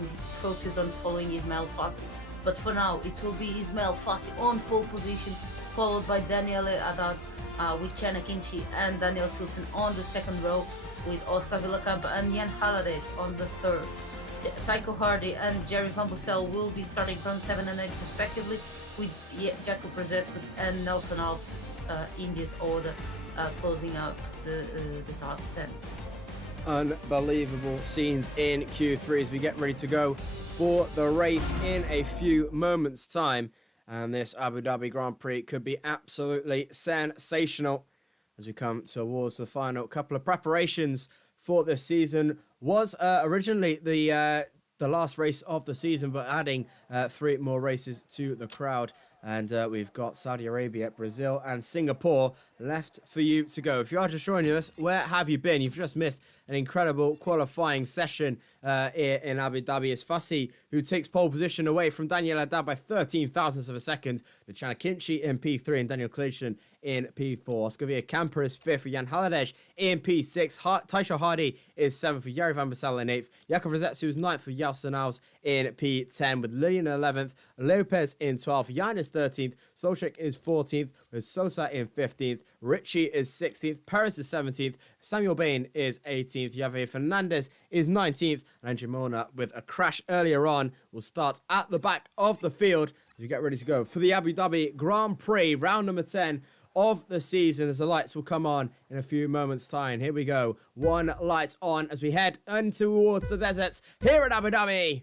focus on following Ismail Fassi? But for now, it will be Ismail Fassi on pole position, followed by Daniela Haddad with Chenekinchi and Daniel Kilson on the second row, with Oscar Villacampa and Jan Haladej on the third. Taisho Hardy and Jerry Van Bassel will be starting from 7 and 8 respectively, with Jakob Rosetsu and Nelson Alves in this order, closing out the top 10. Unbelievable scenes in Q3 as we get ready to go for the race in a few moments' time. And this Abu Dhabi Grand Prix could be absolutely sensational as we come towards the final couple of preparations for this season. Was originally the last race of the season, but adding 3 more races to the crowd. And we've got Saudi Arabia, Brazil, and Singapore left for you to go. If you are just joining us, where have you been? You've just missed an incredible qualifying session here in Abu Dhabi. It's Fassi who takes pole position away from Daniel Haddad by 13 thousandths of a second. The Chenekinchi in P3 and Daniel Kalichyn in P4. Oscar Villacampa is 5th for Jan Haladej in P6. Taisho Hardy is 7th for Jari Van Bassel in 8th. Jakob Rosetsu is 9th for Nelson Alves in P10 with Lillian in 11th. Lopez in 12th. Jan is 13th. Solchik is 14th with Sosa in 15th. Ritchie is 16th. Perez is 17th. Samuel Bain is 18th. Javier Fernandez is 19th. And Jimona, with a crash earlier on, will start at the back of the field as we get ready to go for the Abu Dhabi Grand Prix, round number 10 of the season, as the lights will come on in a few moments' time. Here we go. One light on as we head in towards the deserts here at Abu Dhabi.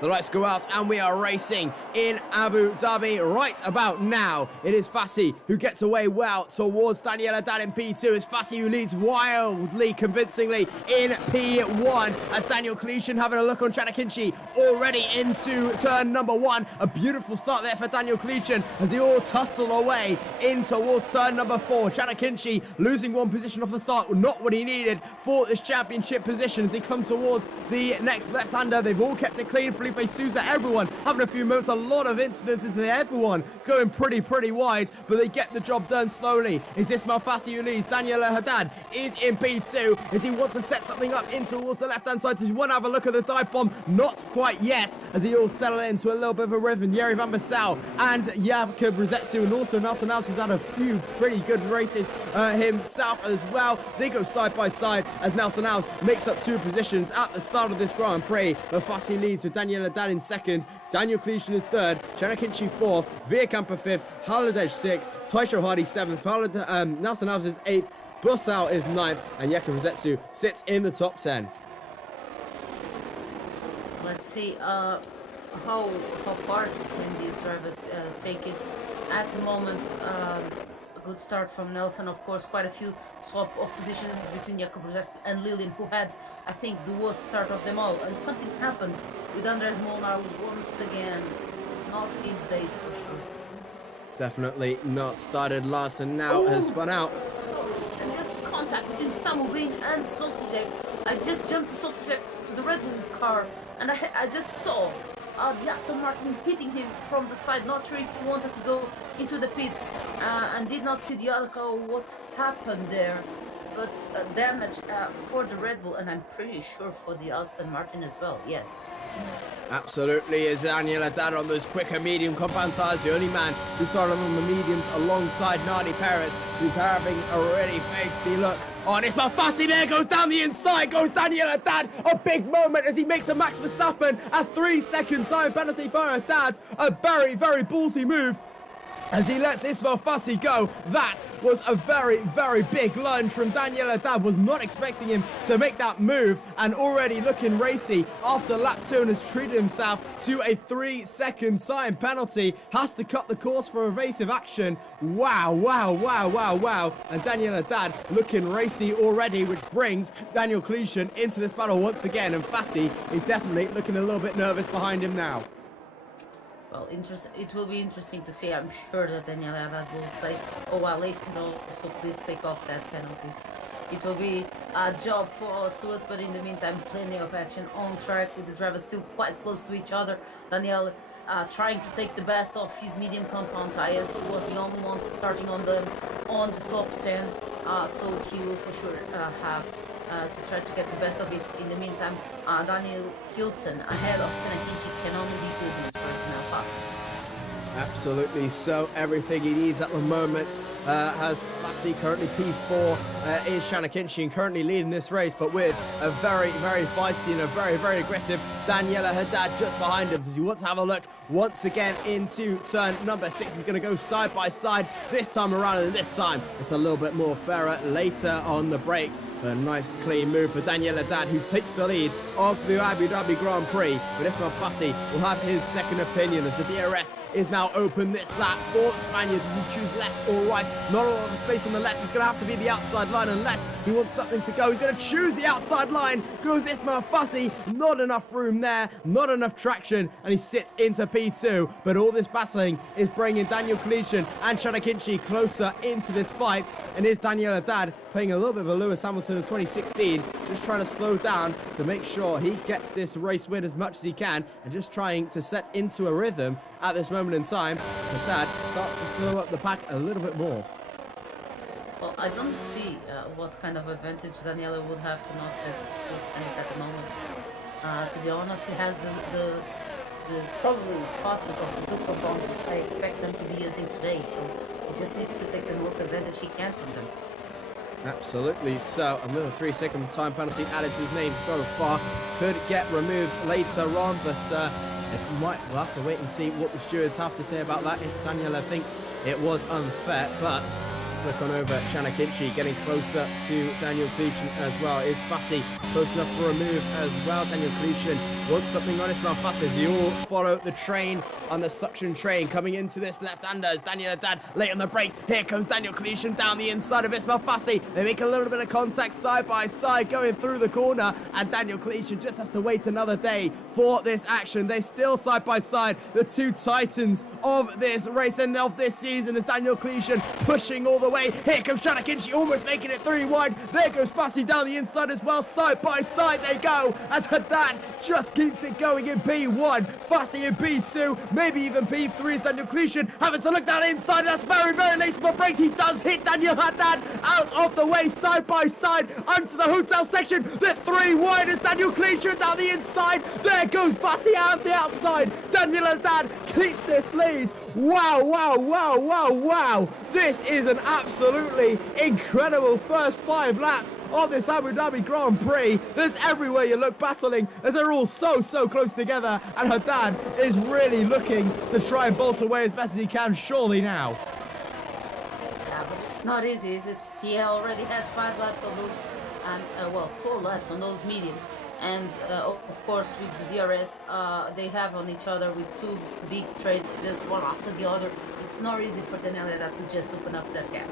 The lights go out and we are racing in Abu Dhabi right about now. It is Fassi who gets away well towards Daniel Haddad in P2. It's Fassi who leads wildly convincingly in P1 as Daniel Kalishin having a look on Chanakinchi already into turn number 1. A beautiful start there for Daniel Kalishin as they all tussle away in towards turn number 4. Chanakinchi losing one position off the start, not what he needed for this championship position as they come towards the next left-hander. They've all kept it clean. Felipe Souza, everyone having a few moments, a lot of incidences there, everyone going pretty wide, but they get the job done slowly. Is this Fassi who leads? Daniel Haddad is in P2. Does he want to set something up in towards the left-hand side? Does he want to have a look at the dive bomb? Not quite yet, as they all settle into a little bit of a rhythm. Yeri Van Bassel and Jakob Rosetsu, and also Nelson House, who's had a few pretty good races himself as well. They go side by side as Nelson House makes up 2 positions at the start of this Grand Prix. Fassi leads with Daniel Haddad in 2nd, Daniel Kalishin is 3rd, Chanakinchi 4th, Vierkamper 5th, Haladesh 6th, Taisho Hardy 7th, Nelson House is 8th, Bussau is 9th, and Jakob Rosetsu sits in the top 10. Let's see how far can these drivers take it. At the moment, a good start from Nelson. Of course, quite a few swap of positions between Jakob Rosetsu and Lilian, who had, I think, the worst start of them all. And something happened with Andres Molnar once again. Not his day for sure. Definitely not. Started last and now has spun out. And there's contact between Samu Bin and Soltijek. I just jumped to Soltijek to the Red Bull car, and I just saw the Aston Martin hitting him from the side. Not sure if he wanted to go into the pit and did not see the other car what happened there. But damage for the Red Bull, and I'm pretty sure for the Aston Martin as well, yes. Absolutely, is Daniel Haddad on those quicker medium compound tires, the only man who started on the mediums alongside Nardi Perez, who's having a really feisty look. Oh, and it's Fassi there, goes down the inside, goes Daniel Haddad, a big moment as he makes a Max Verstappen, a 3-second time penalty for Haddad, a very ballsy move. As he lets Ismail Fassi go. That was a very big lunge from Daniel Haddad. Was not expecting him to make that move, and already looking racy after lap 2 and has treated himself to a 3-second time penalty. Has to cut the course for evasive action. Wow. And Daniel Haddad looking racy already, which brings Daniel Kalishin into this battle once again, and Fassi is definitely looking a little bit nervous behind him now. Well, it will be interesting to see. I'm sure that Daniel Haddad will say, oh, I left it all, so please take off that penalties. It will be a job for us to it, but in the meantime, plenty of action on track with the drivers still quite close to each other. Daniel trying to take the best of his medium compound tires. He was the only one starting on the top 10, so he will for sure have to try to get the best of it. In the meantime, Daniel Hilton ahead of Chanakinchi can only be good news for him now possible. Absolutely so. Everything he needs at the moment has Fassi currently P4 is Chanakinchi and currently leading this race, but with a very feisty and a very aggressive Daniela Haddad just behind him. Does he want to have a look once again into turn number 6? He's going to go side by side this time around, and this time it's a little bit more fairer later on the brakes. A nice clean move for Daniel Haddad, who takes the lead of the Abu Dhabi Grand Prix. But Ismail Fassi will have his second opinion as the DRS is now open this lap for the Spaniard. Does he choose left or right? Not a lot of space on the left. It's going to have to be the outside line unless he wants something to go. He's going to choose the outside line. Goes Ismail Fassi. Not enough room there. Not enough traction. And he sits into P2. But all this battling is bringing Daniel Kalishin and Chanakinchi closer into this fight. And here's Daniel Haddad playing a little bit of a Lewis Hamilton of 2016. Just trying to slow down to make sure he gets this race win as much as he can. And just trying to set into a rhythm at this moment in time. So Haddad starts to slow up the pack a little bit more. Well, I don't see what kind of advantage Daniela would have to not just finish at the moment. To be honest, he has the probably fastest of the 2 compounds I expect them to be using today, so he just needs to take the most advantage he can from them. Absolutely so. Another 3-second time penalty added to his name so far. Could get removed later on, but we'll have to wait and see what the stewards have to say about that if Daniela thinks it was unfair. But flick on over. Chanakinchi getting closer to Daniel Cleation as well. Is Fassi close enough for a move as well? Daniel Cleation wants something on Ismail Fassi as they all follow the train on the suction train coming into this left-hander as Daniel Haddad late on the brakes. Here comes Daniel Cleation down the inside of Ismail Fassi. They make a little bit of contact side by side going through the corner, and Daniel Cleation just has to wait another day for this action. They're still side by side, the two titans of this race and of this season, as Daniel Cleation pushing all the way. Here comes Chanakinchi almost making it 3 wide. There goes Fassi down the inside as well. Side by side they go as Haddad just keeps it going in P1. Fassi in P2, maybe even P3 as Daniel Cleation having to look down inside. That's very, very late on the brakes. He does hit Daniel Haddad out of the way, side by side onto the hotel section. They're 3 wide as Daniel Cleation down the inside. There goes Fassi out the outside. Daniel Haddad keeps this lead. Wow, wow, wow, wow, wow. This is an absolutely incredible first 5 laps of this Abu Dhabi Grand Prix. There's everywhere you look battling as they're all so close together, and Haddad is really looking to try and bolt away as best as he can, surely now. Yeah, but it's not easy, is it? He already has 5 laps on those, and well, 4 laps on those mediums. And of course, with the DRS, they have on each other with 2 big straights, just one after the other. It's not easy for Daniel Haddad to just open up that gap.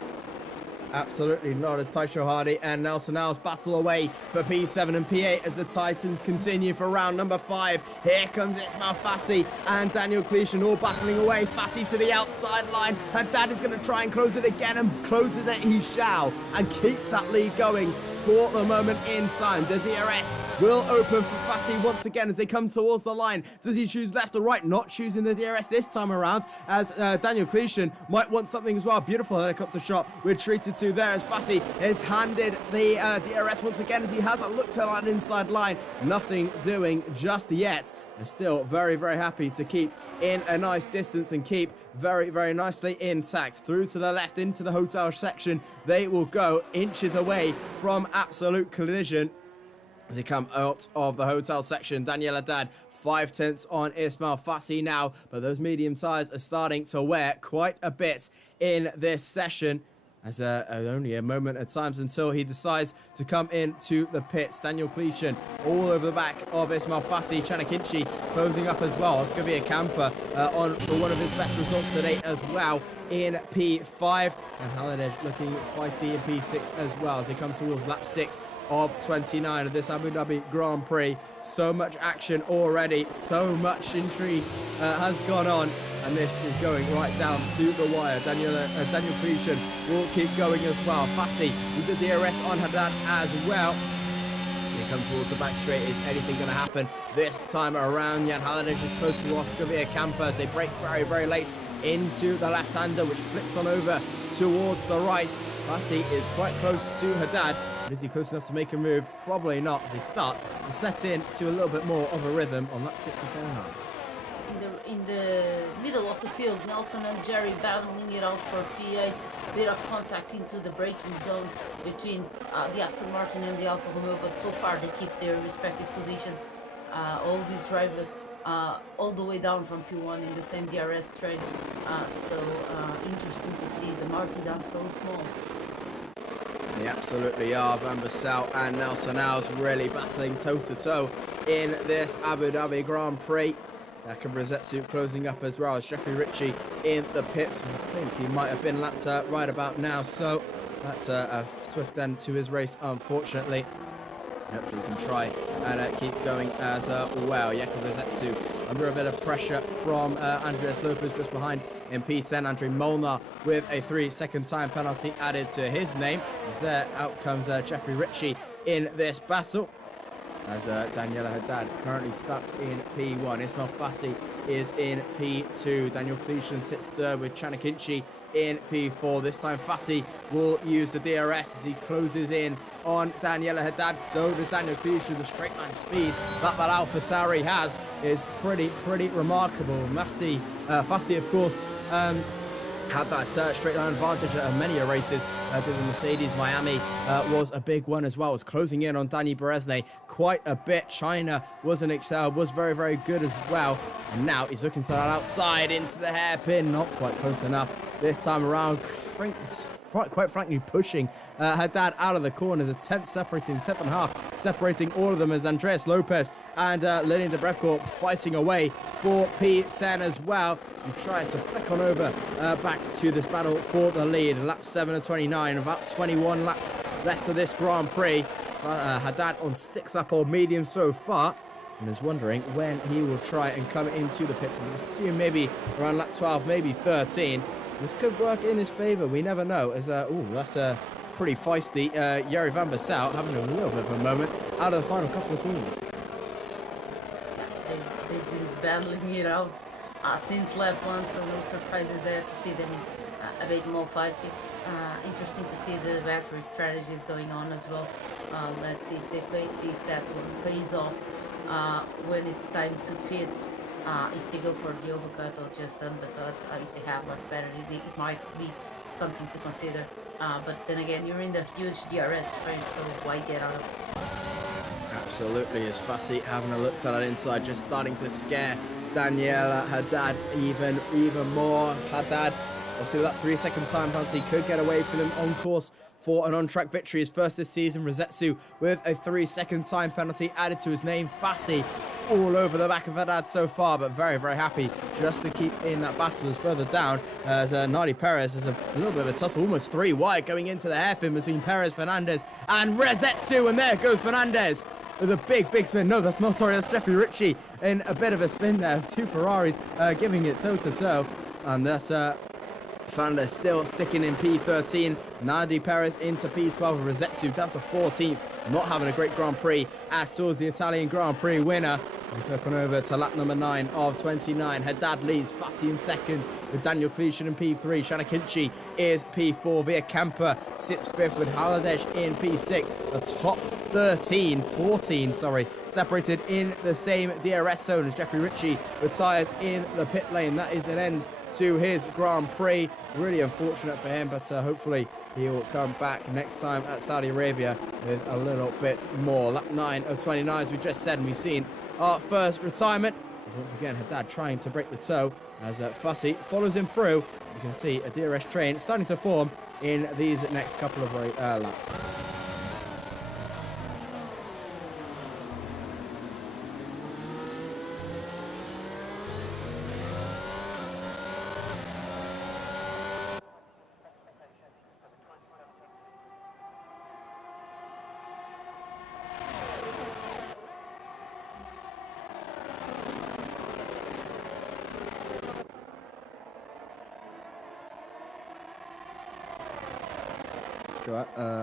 Absolutely not, as Taisho Hardy and Nelson Niles battle away for P7 and P8 as the Titans continue for round number 5. Here comes Ismail Fassi and Daniel Cleation all battling away. Fassi to the outside line. Haddad is going to try and close it again, and closes it he shall, and keeps that lead going for the moment in time. The DRS will open for Fassi once again as they come towards the line. Does he choose left or right? Not choosing the DRS this time around, as Daniel Cleation might want something as well. Beautiful helicopter shot we're treated to there as Fassi is handed the DRS once again as he has a look to that inside line. Nothing doing just yet. They're still very, very happy to keep in a nice distance and keep very, very nicely intact. Through to the left into the hotel section they will go, inches away from absolute collision as they come out of the hotel section. Daniel Haddad 5/10 on Ismail Fassi now, but those medium tyres are starting to wear quite a bit in this session, as only a moment at times until he decides to come into the pits. Daniel Cleation all over the back of Ismail Fassi. Chanakinchi closing up as well. It's going to be a camper on for one of his best results today as well in P5. And Halliday looking feisty in P6 as well as they come towards lap 6 of 29 of this Abu Dhabi Grand Prix. So much action already, so much intrigue has gone on, and this is going right down to the wire. Daniel Cleation will keep going as well. Fassi with the DRS on Haddad as well. Here comes towards the back straight. Is anything going to happen this time around? Jan Halliday is close to Oscar Via Camper as they break very, very late into the left-hander, which flips on over towards the right. Fassi is quite close to Haddad. But is he close enough to make a move? Probably not, as they start to set in to a little bit more of a rhythm on lap 6 of 29. In the middle of the field, Nelson and Jerry battling it out for P8. A bit of contact into the braking zone between the Aston Martin and the Alfa Romeo, but so far they keep their respective positions. All these drivers all the way down from P1 in the same DRS train. So interesting to see the Martins are so small. They absolutely are. Van Bassel and Nelson Niles really battling toe-to-toe in this Abu Dhabi Grand Prix. Jakob Rosetsu closing up as well as Jeffrey Ritchie in the pits. I think he might have been lapped right about now, so that's a swift end to his race, unfortunately. Hopefully he can try and keep going as well. Jakob Rosetsu under a bit of pressure from Andreas Lopez just behind in P10. Andrei Molnar with a 3-second time penalty added to his name. As there out comes Jeffrey Ritchie in this battle, as Daniela Haddad currently stuck in P1. Ismail Fassi is in P2. Daniel Cleation sits third with Chanakinchi in P4. This time Fassi will use the DRS as he closes in on Daniela Haddad. So does Daniel Cleation. The straight line speed that AlphaTauri has is pretty remarkable. Fassi, of course, had that straight line advantage at many races. The Mercedes Miami was a big one as well. Was closing in on Danny Berezne quite a bit. China was very, very good as well. And now he's looking to that outside into the hairpin. Not quite close enough this time around. Quite frankly, pushing Haddad out of the corners. A 10th separating, 10th and a half, separating all of them as Andreas Lopez and Lilian Debrecko fighting away for P10 as well. You trying to flick on over back to this battle for the lead. Lap 7 of 29, about 21 laps left of this Grand Prix. Haddad on 6 lap old medium so far, and is wondering when he will try and come into the pits. We assume maybe around lap 12, maybe 13. This could work in his favour. We never know. As that's a pretty feisty Yeri van Bassel having a little bit of a moment out of the final couple of corners. They've been battling it out since lap 1, so no surprises there to see them a bit more feisty. Interesting to see the battery strategies going on as well. Let's see if that one pays off when it's time to pit. If they go for the overcut or just undercut, if they have less battery, it might be something to consider. But then again, you're in the huge DRS train, so why get out of it? Absolutely, as Fassi having a look to that inside, just starting to scare Daniela Haddad even more. Haddad, obviously with that 3-second time penalty, could get away from him on course for an on-track victory. His first this season. Rosetsu with a 3-second time penalty added to his name. Fassi all over the back of Haddad so far, but very, very happy just to keep in that battle. As further down as Nadi Perez is a little bit of a tussle, almost 3 wide going into the hairpin between Perez, Fernandez and Rosetsu, and there goes Fernandez with a big spin. No, that's not, sorry, that's Jeffrey Ritchie in a bit of a spin there. 2 Ferraris giving it toe-to-toe, and that's Fernandez still sticking in P13. Nadi Perez into P12. Rosetsu down to 14th. Not having a great Grand Prix as towards the Italian Grand Prix winner. We flip on over to lap number 9 of 29. Haddad leads. Fassi in second with Daniel Cleishan in P3. Shana Kinchi is P4. Via Camper sits 5th with Haladesh in P6. The top 14, separated in the same DRS zone as Jeffrey Ritchie retires in the pit lane. That is an end to his Grand Prix. Really unfortunate for him, but hopefully he will come back next time at Saudi Arabia with a little bit more. Lap 9 of 29, as we just said, and we've seen our first retirement. As once again, Haddad trying to break the toe as Fassi follows him through. You can see a DRS train starting to form in these next couple of laps.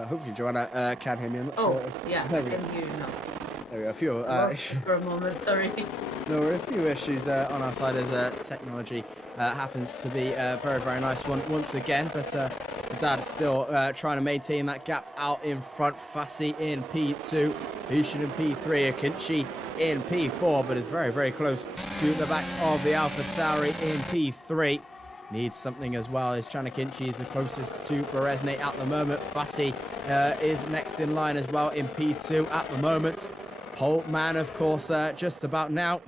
Hopefully Joanna can hear me. I'm not sure. Yeah, I can hear you now. There we go. A few, for a moment, sorry. No, we're a few issues on our side as technology happens to be a very, very nice one once again. But Dad still trying to maintain that gap out in front. Fassi in P2, Hushin in P3, Akinci in P4, but is very, very close to the back of the Alpha Tauri in P3. Needs something as well. As Chanakinchi is the closest to Berezne at the moment. Fassi is next in line as well in P2 at the moment. Poltman, of course, just about now.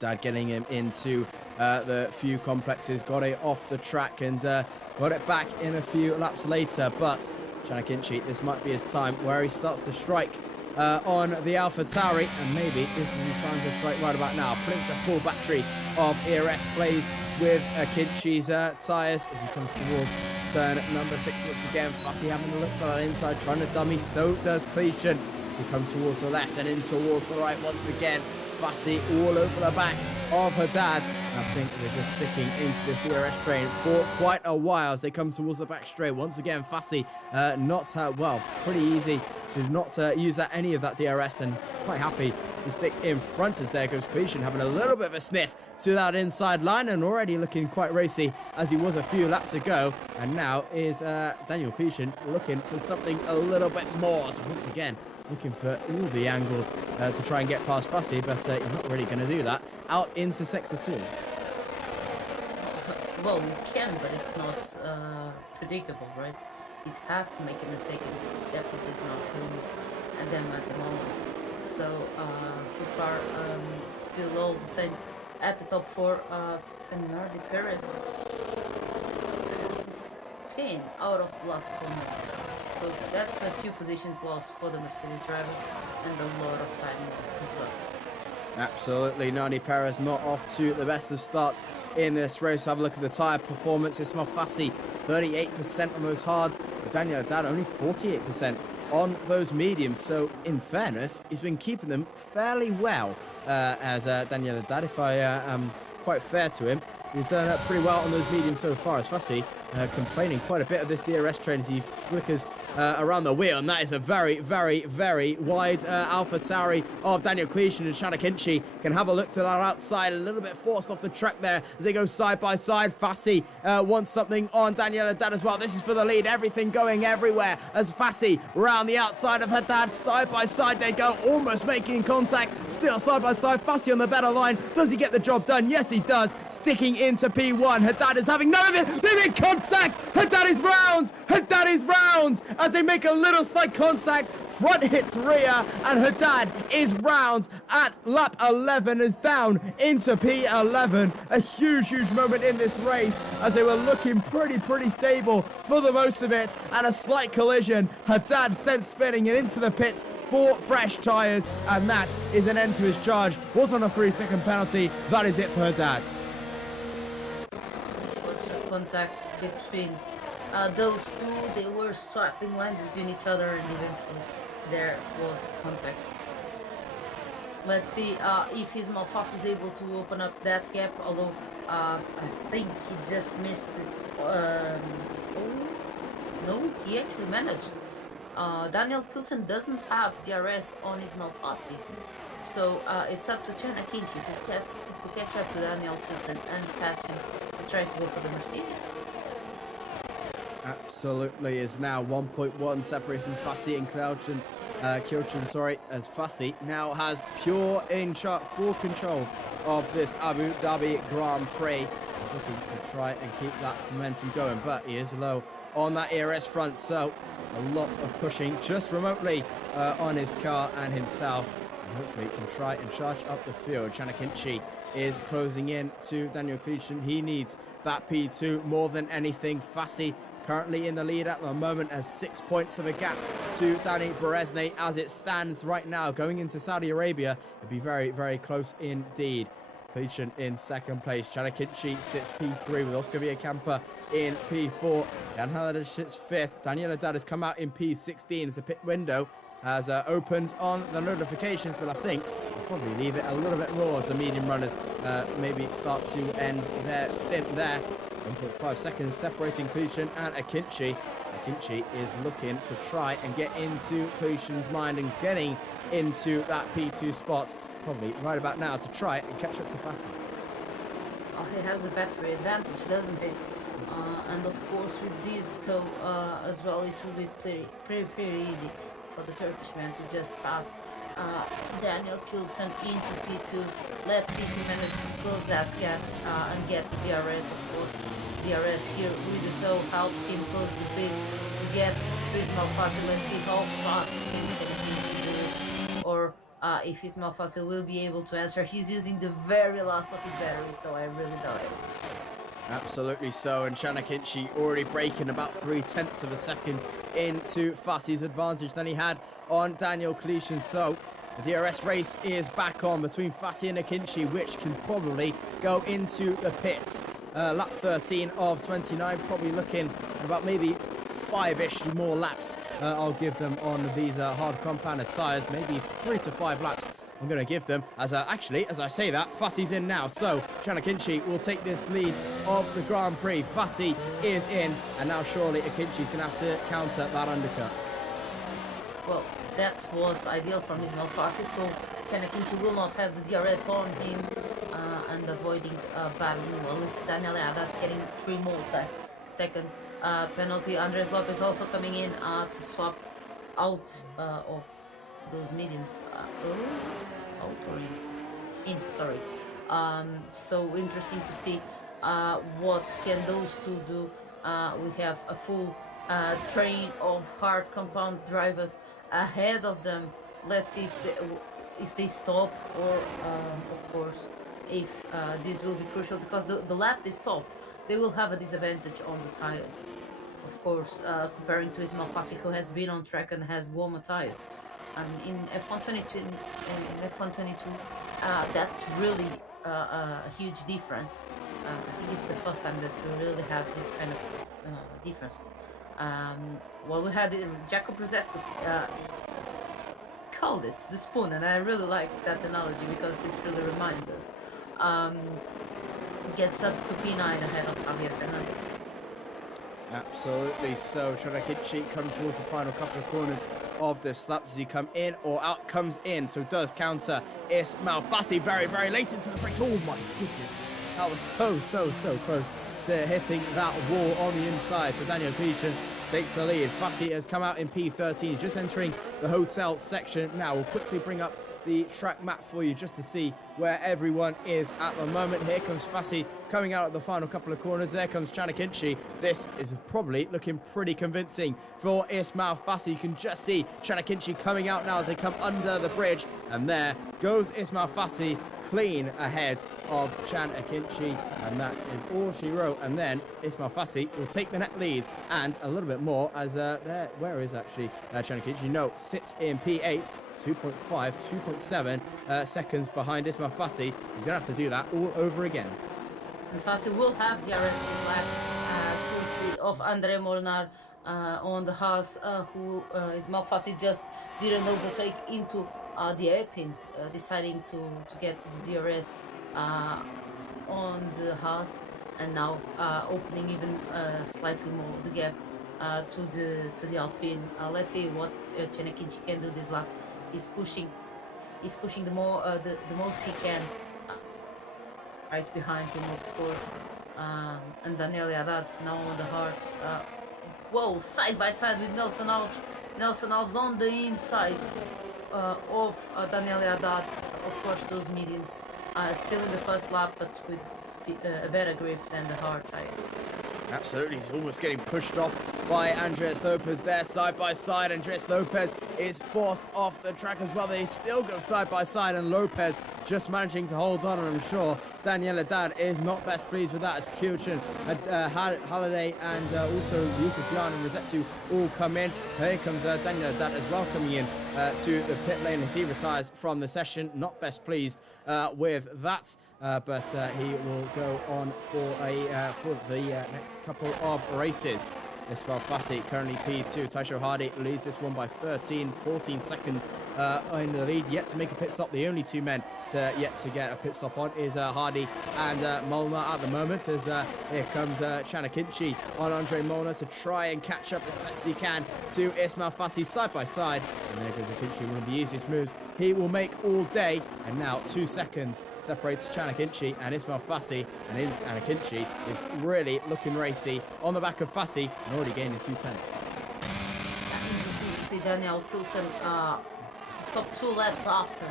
Dad getting him into the few complexes, got it off the track and got it back in a few laps later. But Chanakinchi, this might be his time where he starts to strike on the Alpha Tauri, and maybe this is his time to strike right about now. Prints a full battery of ERS, plays with Kinchi's tyres as he comes towards turn number 6 once again. Fassi having a look to that inside, trying to dummy, so does Cleishan. He comes towards the left and in towards the right once again. Fassi all over the back of Haddad. I think they're just sticking into this DRS train for quite a while as they come towards the back straight. Once again, Fassi pretty easy to not use any of that DRS, and quite happy to stick in front as there goes Cleishan, having a little bit of a sniff to that inside line and already looking quite racy as he was a few laps ago. And now is Daniel Cleishan looking for something a little bit more. So once again, looking for all the angles to try and get past Fassi, but you're not really going to do that. Out into Sector 2. Well, you can, but it's not predictable, right? You'd have to make a mistake, and definitely is not doing it at them at the moment. So so far still all the same at the top four. And Nardi Perez has a spin out of the last corner. So that's a few positions lost for the Mercedes driver and a lot of time lost as well. Absolutely, Nani Perez not off to the best of starts in this race. Have a look at the tyre performance. Ismail Fassi, 38% on those hards. Daniel Haddad, only 48% on those mediums. So, in fairness, he's been keeping them fairly well. As Daniel Haddad, if I am quite fair to him, he's done pretty well on those mediums so far. As Fassi complaining quite a bit of this DRS train as he flickers around the wheel, and that is a very, very, very wide Alpha Tauri of Daniel Cleation, and Shanna Kinchi can have a look to that outside, a little bit forced off the track there as they go side by side. Fassi wants something on Daniel Haddad as well. This is for the lead, everything going everywhere as Fassi round the outside of Haddad, side by side they go, almost making contact, still side by side. Fassi on the better line. Does he get the job done? Yes, he does. Sticking into P1. Haddad is having none of it. They make contact. Haddad is round. Haddad is round as they make a little slight contact. Front hits rear, and Haddad is round at lap 11, is down into P11. A huge, huge moment in this race as they were looking pretty stable for the most of it, and a slight collision. Haddad sent spinning and into the pits for fresh tyres, and that is an end to his charge. Was on a 3-second penalty. That is it for Haddad. Contact between those two. They were swapping lines between each other, and eventually there was contact. Let's see if Ismail Fassi is able to open up that gap, although I think he just missed it. Oh, no, he actually managed. Daniel Kilson doesn't have DRS on Ismail Fassi, so it's up to Chana Kinchi to catch up to Daniel Kilson and pass him to try to go for the Mercedes. Absolutely, is now 1.1 separated from Fassi and Kilchen, as Fassi now has full control of this Abu Dhabi Grand Prix. He's looking to try and keep that momentum going, but he is low on that ERS front, so a lot of pushing just remotely on his car and himself. And hopefully he can try and charge up the field. Chanakinchi is closing in to Daniel Cleation. He needs that P2 more than anything. Fassi currently in the lead at the moment, has 6 points of a gap to Danny Berezne as it stands right now. Going into Saudi Arabia, it'd be very, very close indeed. Cleation in second place. Chanakinchi sits P3 with Oscar Villacampa in P4. Jan Haddad sits fifth. Daniel Haddad has come out in P16 as the pit window has opened on the notifications, but I think I'll probably leave it a little bit more as the medium runners maybe start to end their stint there. 1.5 seconds separating Cleation and Akinci. Akinci is looking to try and get into Cleation's mind and getting into that P2 spot, probably right about now, to try and catch up to Fassi. Oh, he has a battery advantage, doesn't he? And of course with this tow as well, it will be pretty easy for the Turkish man to just pass Daniel Kilson into P2. Let's see if he manages to close that gap and get the DRS, of course. DRS here with the tow helped him close the gap to Ismail Fassi. Let's see how fast he can do it, or if Ismail Fassi will be able to answer. He's using the very last of his battery, so I really doubt it. Absolutely so, and Chanakinchi already breaking about 0.3 of a second into Fassi's advantage than he had on Daniel Cleation. So the DRS race is back on between Fassi and Akinci, which can probably go into the pits. Lap 13 of 29, probably looking at about maybe 5-ish more laps I'll give them on these hard compounded tyres, maybe 3 to 5 laps I'm going to give them. As actually, as I say that, Fassi's in now, so Chanakinchi will take this lead of the Grand Prix. Fassi is in, and now surely Akinchi's going to have to counter that undercut. Well, that was ideal from Ismail Fassi, so Chanakinchi will not have the DRS on him and avoiding battling. Well, Daniel Haddad getting 3 more second penalty. Andres Lopez also coming in to swap out of those mediums. Out or in, sorry. So interesting to see what can those two do. We have a full train of hard compound drivers ahead of them. Let's see if they stop, or of course, if this will be crucial, because the lap they stop, they will have a disadvantage on the tires. Of course, comparing to Ismail Fassi, who has been on track and has warmer tires. And in F122, that's really a huge difference. I think it's the first time that we really have this kind of difference. Well, we had Jacob Brzesko called it the spoon, and I really like that analogy because it really reminds us. Gets up to P9 ahead of Javier Fernandez. Absolutely so. Chanakinchi coming towards the final couple of corners of the slap. Does he come in or out? Comes in, so does counter Ismail Fassi very, very late into the brakes. Oh my goodness. That was so close to hitting that wall on the inside. So Daniel Clichin takes the lead. Fassi has come out in P13, just entering the hotel section now. We'll quickly bring up the track map for you just to see where everyone is at the moment. Here comes Fassi coming out at the final couple of corners. There comes Chanakinchi. This is probably looking pretty convincing for Ismail Fassi. You can just see Chanakinchi coming out now as they come under the bridge, and there goes Ismail Fassi clean ahead of Chanakinchi, and that is all she wrote. And then Ismail Fassi will take the net lead and a little bit more as there, where is actually Chanakinchi? No, sits in P8, 2.5, 2.7 seconds behind Ismail Fassi. So you're going to have to do that all over again. And Fassi will have the arrest this lap of Andre Molnar on the Haas, who Ismail Fassi just didn't overtake into the airpin, deciding to get the DRS on the Haas, and now opening even slightly more the gap to the Alpine. Let's see what Chanakinchi can do this lap. He's pushing the most he can right behind him, of course. And Daniel Haddad now on the hards. Whoa, side by side with Nelson Alves. Nelson Alves on the inside of Daniel Haddad. Of course, those mediums still in the first lap, but with a better grip than the hard tires. Absolutely, he's almost getting pushed off by Andres Lopez there, side by side. Andres Lopez is forced off the track as well. They still go side by side, and Lopez just managing to hold on, and I'm sure Daniel Haddad is not best pleased with that, as Kyochin, Halliday, and also Yuka Fian and Rosetsu all come in. Here comes Daniel Haddad as well coming in to the pit lane as he retires from the session. Not best pleased with that. But he will go on for the next couple of races. Ismail Fassi currently P2. Taisho Hardy leads this one by 14 seconds in the lead. Yet to make a pit stop. The only two men yet to get a pit stop on is Hardy and Molnar at the moment. As here comes Chanakinchi on Andre Molnar to try and catch up as best he can to Ismail Fassi side by side. And there goes Akinchi, one of the easiest moves he will make all day. And now 2 seconds separates Chanakinchi and Ismail Fassi. And Akinchi is really looking racy on the back of Fassi and already gaining 2 tenths. You see Daniel Pilsen stopped 2 laps after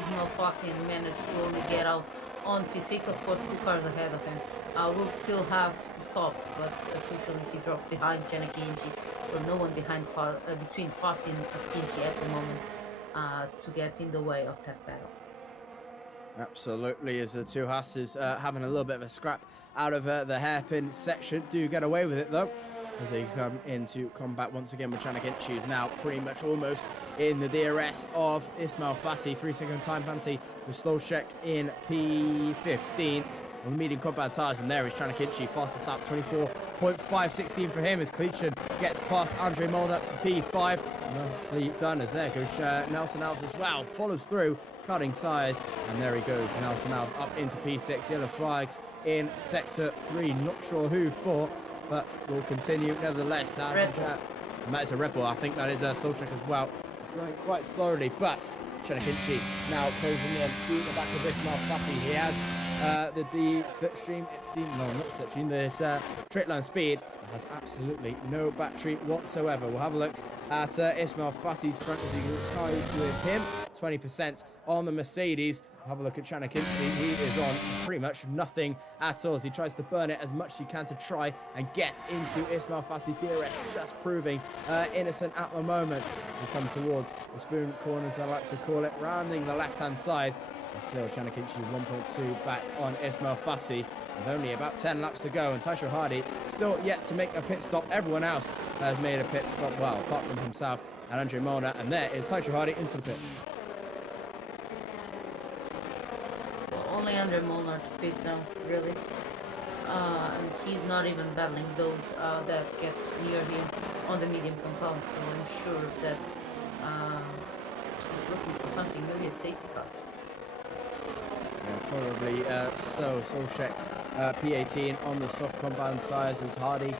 Ismail Fassi and managed to only get out on P6. Of course, 2 cars ahead of him. Will still have to stop, but crucially he dropped behind Chanakinchi, so no one between Fassi and Akinchi at the moment to get in the way of that battle. Absolutely, as the two Hasses having a little bit of a scrap out of the hairpin section. Do get away with it though, as they come into combat once again with Chanakinchi, who's now pretty much almost in the DRS of Ismail Fassi. 3-second time penalty with slow check in P15 on the medium combat tires, and there is Chanakinchi, fastest lap, 24.516 for him as Clichin gets past Andre Molnar for P5. Nicely done, as there goes Nelson Alves as well, follows through, cutting size, and there he goes, Nelson Alves up into P6. Yellow flags in sector 3, not sure who for, but we'll continue nevertheless. And that is a Red Bull. I think that is a slow check as well. It's going quite slowly, but Chanakinchi now closing in to the back of Ismail Fassi. He has the slipstream, it seems, no, not slipstream, this straight line speed has absolutely no battery whatsoever. We'll have a look at Ismail Fassi's front as we can tie with him. 20% on the Mercedes, have a look at Chanakinchi. He is on pretty much nothing at all as he tries to burn it as much as he can to try and get into Ismail Fassi's DRS, just proving innocent at the moment. We come towards the spoon corner, as I like to call it, rounding the left-hand side. And still Chanakinchi 1.2 back on Ismail Fassi with only about 10 laps to go. And Taisho Hardy still yet to make a pit stop. Everyone else has made a pit stop, well, apart from himself and Andre Molnar. And there is Taisho Hardy into the pits. Only Andre Molnar to pit now, really. And he's not even battling those that get near him on the medium compound, so I'm sure that he's looking for something, maybe a safety car. Yeah, probably so. Solcheck P18 on the soft compound tyres as Hardy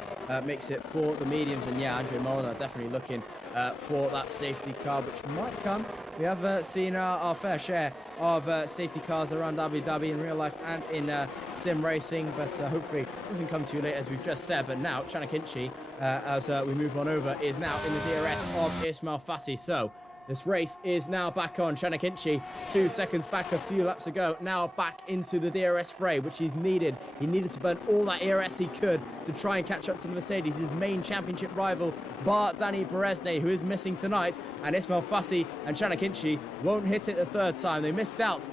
makes it for the mediums. And yeah, Andre Molnar definitely looking for that safety car, which might come. We have seen our fair share of safety cars around Abu Dhabi in real life and in sim racing, but hopefully it doesn't come too late, as we've just said. But now Chanakinchi, as we move on over, is now in the DRS of Ismail Fassi. So this race is now back on. Chanakinchi, 2 seconds back a few laps ago, now back into the DRS fray, which he's needed. He needed to burn all that ERS he could to try and catch up to the Mercedes, his main championship rival, bar Dani Beresne, who is missing tonight. And Ismail Fassi and Chanakinchi won't hit it the third time. They missed out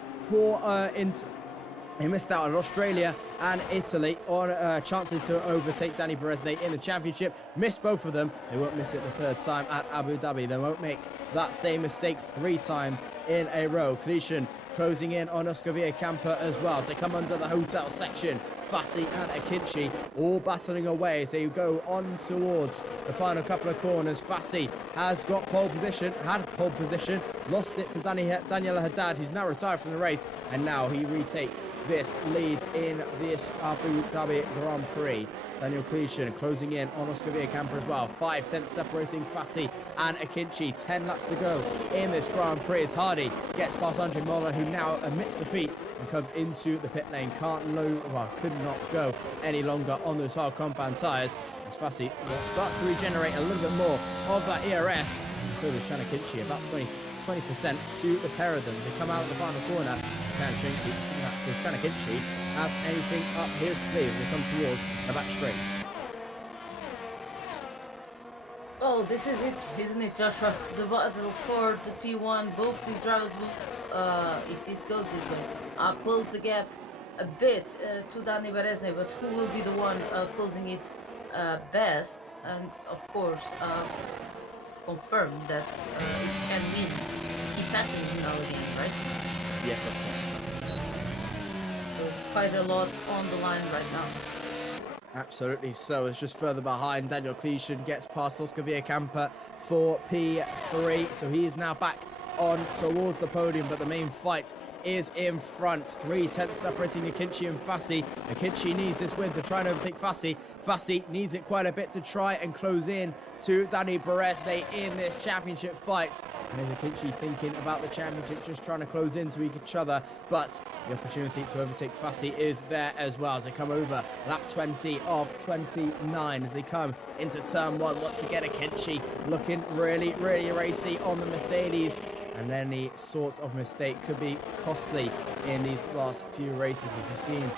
He missed out on Australia and Italy on chances to overtake Dani Beresne in the championship. Missed both of them. They won't miss it the third time at Abu Dhabi. They won't make that same mistake 3 times in a row. Clishan closing in on Oscar Camper as well. So they come under the hotel section. Fassi and Akinci all battling away as they go on towards the final couple of corners. Fassi has got pole position, lost it to Daniel Haddad, who's now retired from the race, and now he retakes this lead in this Abu Dhabi Grand Prix. Daniel Clishan closing in on Oscar Camper as well. 5/10 separating Fassi and Akinci. 10 laps to go in this Grand Prix as Hardy gets past Andre Molnar, who now admits defeat and comes into the pit lane. Could not go any longer on those hard compound tyres as Fassi starts to regenerate a little bit more of that ERS. And so does Chanakinchi, about 20% to the pair of them. As they come out of the final corner, does Chanakinchi have anything up his sleeve as they come towards the back straight? Oh, this is it, isn't it, Joshua? The battle for the P1. Both these drivers will, if this goes this way, close the gap a bit to Dani Beresne, but who will be the one closing it best? And of course, it's confirmed that if Chen wins, he passes him now again, right? Yes, that's correct. So quite a lot on the line right now. Absolutely so. It's just further behind. Daniel Clishan gets past Oscar Camper for P3. So he is now back on towards the podium, but the main fight is in front. 3/10 separating Akinci and Fassi. Akinci needs this win to try and overtake Fassi. Fassi needs it quite a bit to try and close in to Dani Beresne in this championship fight. And is Akinci thinking about the championship, just trying to close into each other, but the opportunity to overtake Fassi is there as well as they come over lap 20 of 29 as they come into turn 1. Once again, Akinci looking really, really racy on the Mercedes. And any sort of mistake could be costly in these last few races. If you've seen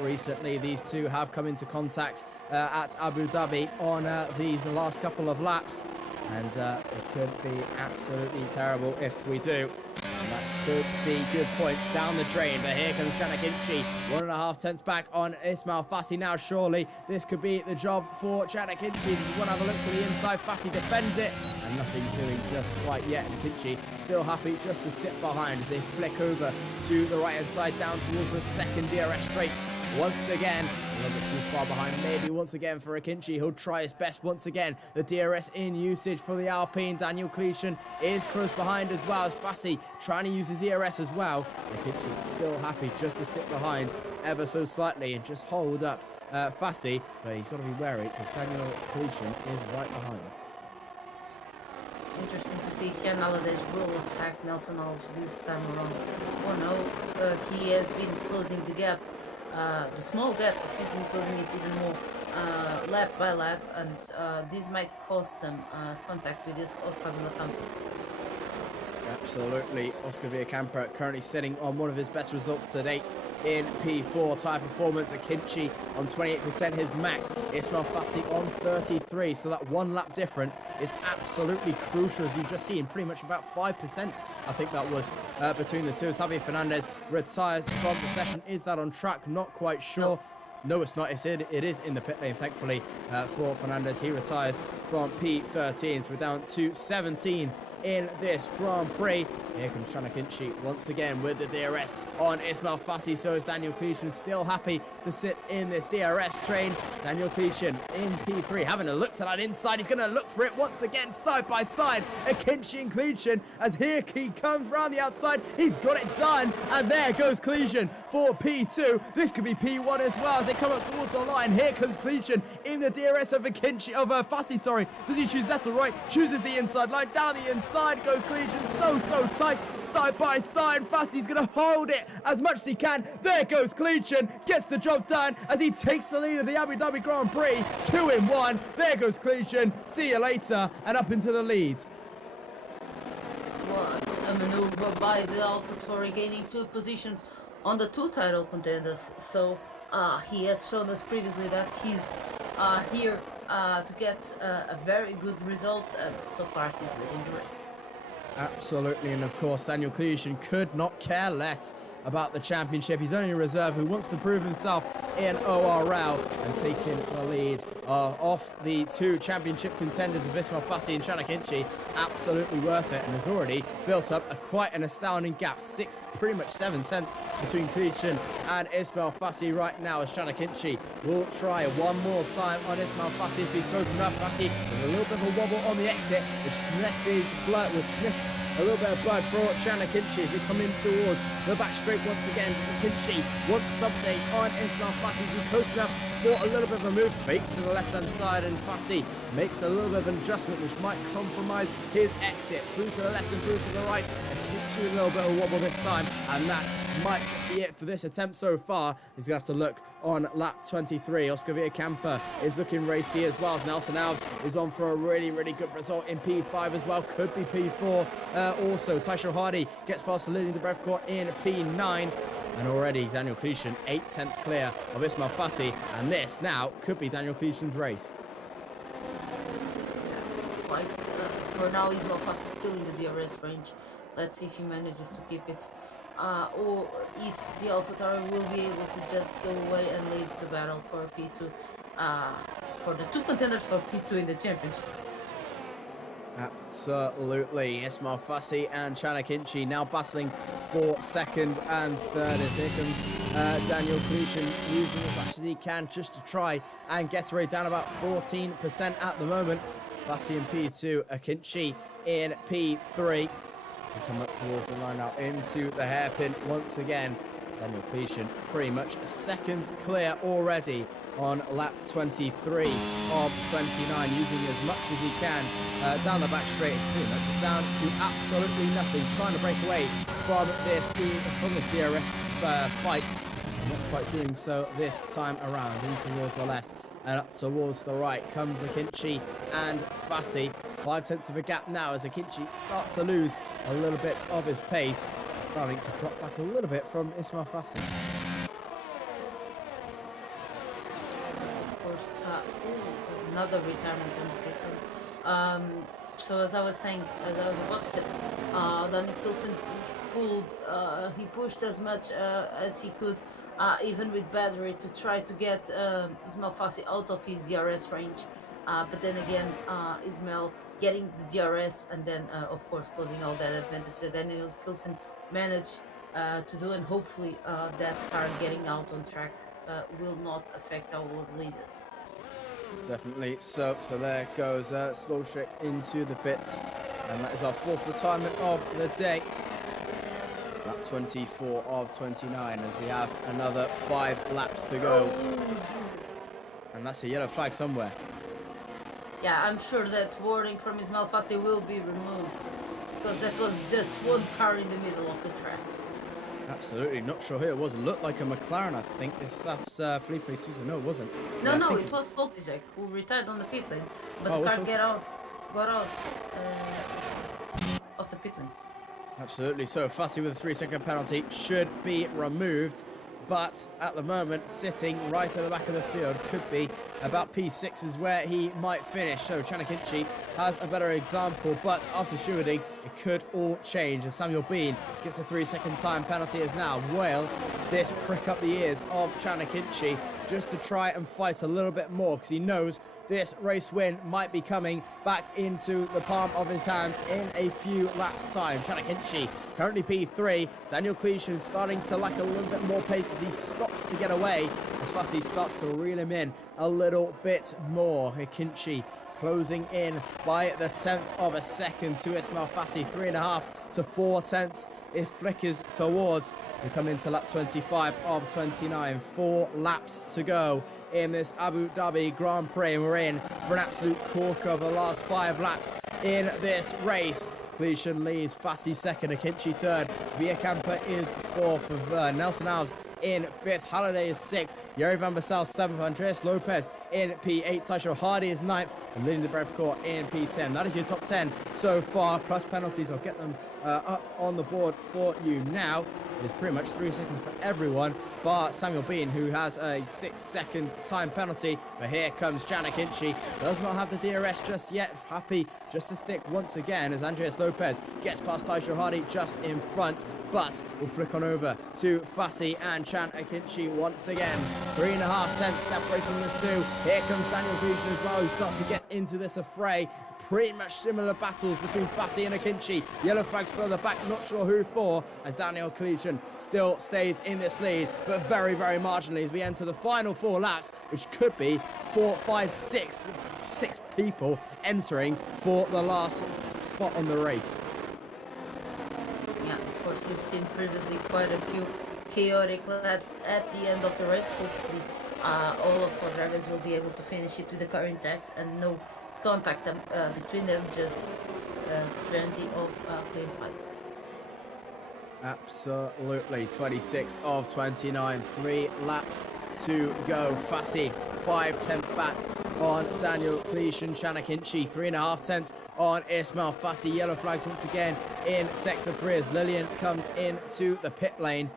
recently, these two have come into contact at Abu Dhabi on these last couple of laps. And it could be absolutely terrible if we do. And that could be good points down the drain. But here comes Chanakinchi. 1.5 tenths back on Ismail Fassi now. Surely this could be the job for Chanakinchi. Does he want to have a look to the inside? Fassi defends it. And nothing doing just quite yet. And Akinci still happy just to sit behind as they flick over to the right-hand side down towards the second DRS straight. Once again, a little bit too far behind. Maybe once again for Akinci. He'll try his best once again. The DRS in usage for the Alpine. Daniel Clishan is close behind as well as Fassi trying to use his ERS as well. Akinci still happy just to sit behind ever so slightly and just hold up Fassi. But he's got to be wary because Daniel Clishan is right behind him. Interesting to see Ken Alades will attack Nelson Alves this time around. Oh no, he has been closing the gap. The small gap, he's been closing it even more lap by lap, and this might cost them contact with this Oscar Campo. Absolutely. Oscar Villacampa currently sitting on one of his best results to date in P4 type performance. Akinci on 28%, his max. Ismail Fassi on 33. So that 1 lap difference is absolutely crucial, as you've just seen. Pretty much about 5%, I think that was, between the two. As Javier Fernandez retires from the session. Is that on track? Not quite sure. No, it's not. It is in the pit lane, thankfully, for Fernandez. He retires from P13. So we're down to 17 in this Grand Prix. Here comes Shanna Kinchi once again with the DRS on Ismail Fassi. So is Daniel Cletion, still happy to sit in this DRS train. Daniel Cletion in P3, having a look to that inside. He's going to look for it once again, side by side. Akinci and Cletion, as here he comes round the outside. He's got it done, and there goes Cletion for P2. This could be P1 as well as they come up towards the line. Here comes Cletion in the DRS of Akinci, of Fassi, sorry. Does he choose left or right? Chooses the inside line. Down the inside goes Cletion, so tight. Side by side, Fassi's going to hold it as much as he can. There goes Cletion, gets the job done as he takes the lead of the Abu Dhabi Grand Prix. 2 in 1. There goes Cletion. See you later, and up into the lead. What a maneuver by the AlphaTauri, gaining 2 positions on the 2 title contenders. So he has shown us previously that he's here to get a very good result, and so far he's leading the race. Absolutely, and of course Daniel Cletion could not care less about the championship. He's only a reserve who wants to prove himself in ORL, and taking the lead off the 2 championship contenders of Ismail Fassi and Shanna Kinchi. Absolutely worth it, and has already built up quite an astounding gap. Pretty much 7 tenths between Cletion and Ismail Fassi right now, as Shanna Kinchi will try one more time on Ismail Fassi if he's close enough. Fassi with a little bit of a wobble on the exit, which sniffs a little bit of blood for Shanna Kinchi as they come in towards the back straight once again. Kinchi wants something on Ismail Fassi. He's close enough for a little bit of a move. Fakes to the left-hand side, and Fassi makes a little bit of an adjustment which might compromise his exit. Through to the left and through to the right. And Kinchi a little bit of a wobble this time, and that might just be it for this attempt so far. He's going to have to look on lap 23. Oscar Villacampa is looking racy as well, as Nelson Alves is on for a really good result in P5 as well. Could be P4 also. Taisho Hardy gets past the leading the Brevcourt in P9. And already Daniel Cletion 8 tenths clear of Ismail Fassi, and this now could be Daniel Cletion's race. Right, for now Ismail Fassi is still in the DRS range. Let's see if he manages to keep it, or if the AlphaTauri will be able to just go away and leave the battle for P2, for the 2 contenders for P2 in the championship. Absolutely. Ismail Fassi and Shanna Kinchi now battling for 2nd and 3rd, as here comes Daniel Cletion using as much as he can just to try and get a rate down about 14% at the moment. Fassi in P2, Akinci in P3. We come up towards the line now into the hairpin once again. Daniel Cletion pretty much 2nd clear already on lap 23 of 29, using as much as he can down the back straight, pretty much down to absolutely nothing, trying to break away from this DRS fight. Not quite doing so this time around. In towards the left and up towards the right comes Akinci and Fassi. 5 tenths of a gap now as Akinci starts to lose a little bit of his pace, starting to drop back a little bit from Ismail Fassi. Another retirement on the pit lane. So as I was saying, as I was about to say, Daniel Cletion he pushed as much as he could, even with battery, to try to get Ismail Fassi out of his DRS range. But then again, Ismail getting the DRS and then, of course, closing out that advantage that Daniel Cletion managed to do, and hopefully that car getting out on track will not affect our leaders. Definitely. So there goes Slowshik into the pits, and that is our 4th retirement of the day. Lap 24 of 29, as we have another 5 laps to go. Oh, Jesus. And that's a yellow flag somewhere. Yeah, I'm sure that warning from Ismail Fassi will be removed, because that was just one car in the middle of the track. Absolutely, not sure who it was. It looked like a McLaren, I think. That's Felipe Sousa. No, it wasn't. No, it was Poltizek, who retired on the pit lane, but the car got out of the pit lane. Absolutely. So Fussy with a 3-second penalty should be removed. But at the moment, sitting right at the back of the field, could be about P6 is where he might finish. So Chanakinchi has a better example, but after stewarding, it could all change. And Samuel Bean gets a 3-second time penalty as now. Will this prick up the ears of Chanakinchi just to try and fight a little bit more, because he knows this race win might be coming back into the palm of his hands in a few laps time. Chanakinchi currently P3. Daniel Cleason starting to lack a little bit more pace as he stops to get away, as Fussy starts to reel him in a little bit more. Akinci closing in by the 10th of a second to Ismail Fassi, 3.5 to 4 tenths. It flickers towards. We come into lap 25 of 29. 4 laps to go in this Abu Dhabi Grand Prix, and we're in for an absolute corker of the last 5 laps in this race. Cleason leads, Fassi second, Akinci third, Villacampa is fourth, Nelson Alves in 5th, Halliday is 6th, Yuri Van Bassal 7th, Andreas Lopez in P8, Taisho Hardy is 9th, and Lyndon de Brevecourt in P10. That is your top 10 so far, plus penalties. I'll get them up on the board for you now. It is pretty much 3 seconds for everyone, bar Samuel Bean, who has a 6-second time penalty. But here comes Chanakinchi. Does not have the DRS just yet. Happy just to stick once again as Andreas Lopez gets past Taisho Hardy just in front. But we'll flick on over to Fassi and Chanakinchi once again. 3.5 tenths separating the two. Here comes Daniel Cleason as well, who starts to get into this affray. Pretty much similar battles between Fassi and Akinci. Yellow flags further back, not sure who for, as Daniel Cleason still stays in this lead, but very, very marginally as we enter the final 4 laps, which could be 4, 5, 6 people entering for the last spot on the race. Yeah, of course, we've seen previously quite a few chaotic laps at the end of the race. Hopefully, all of our drivers will be able to finish it with the car intact and no contact between them, just plenty of clean fights. Absolutely. 26 of 29, 3 laps to go. Fassi 5 tenths back on Daniel Cleason. Chanakinchi 3.5 tenths on Ismail Fassi. Yellow flags once again in sector 3 as Lillian comes into the pit lane,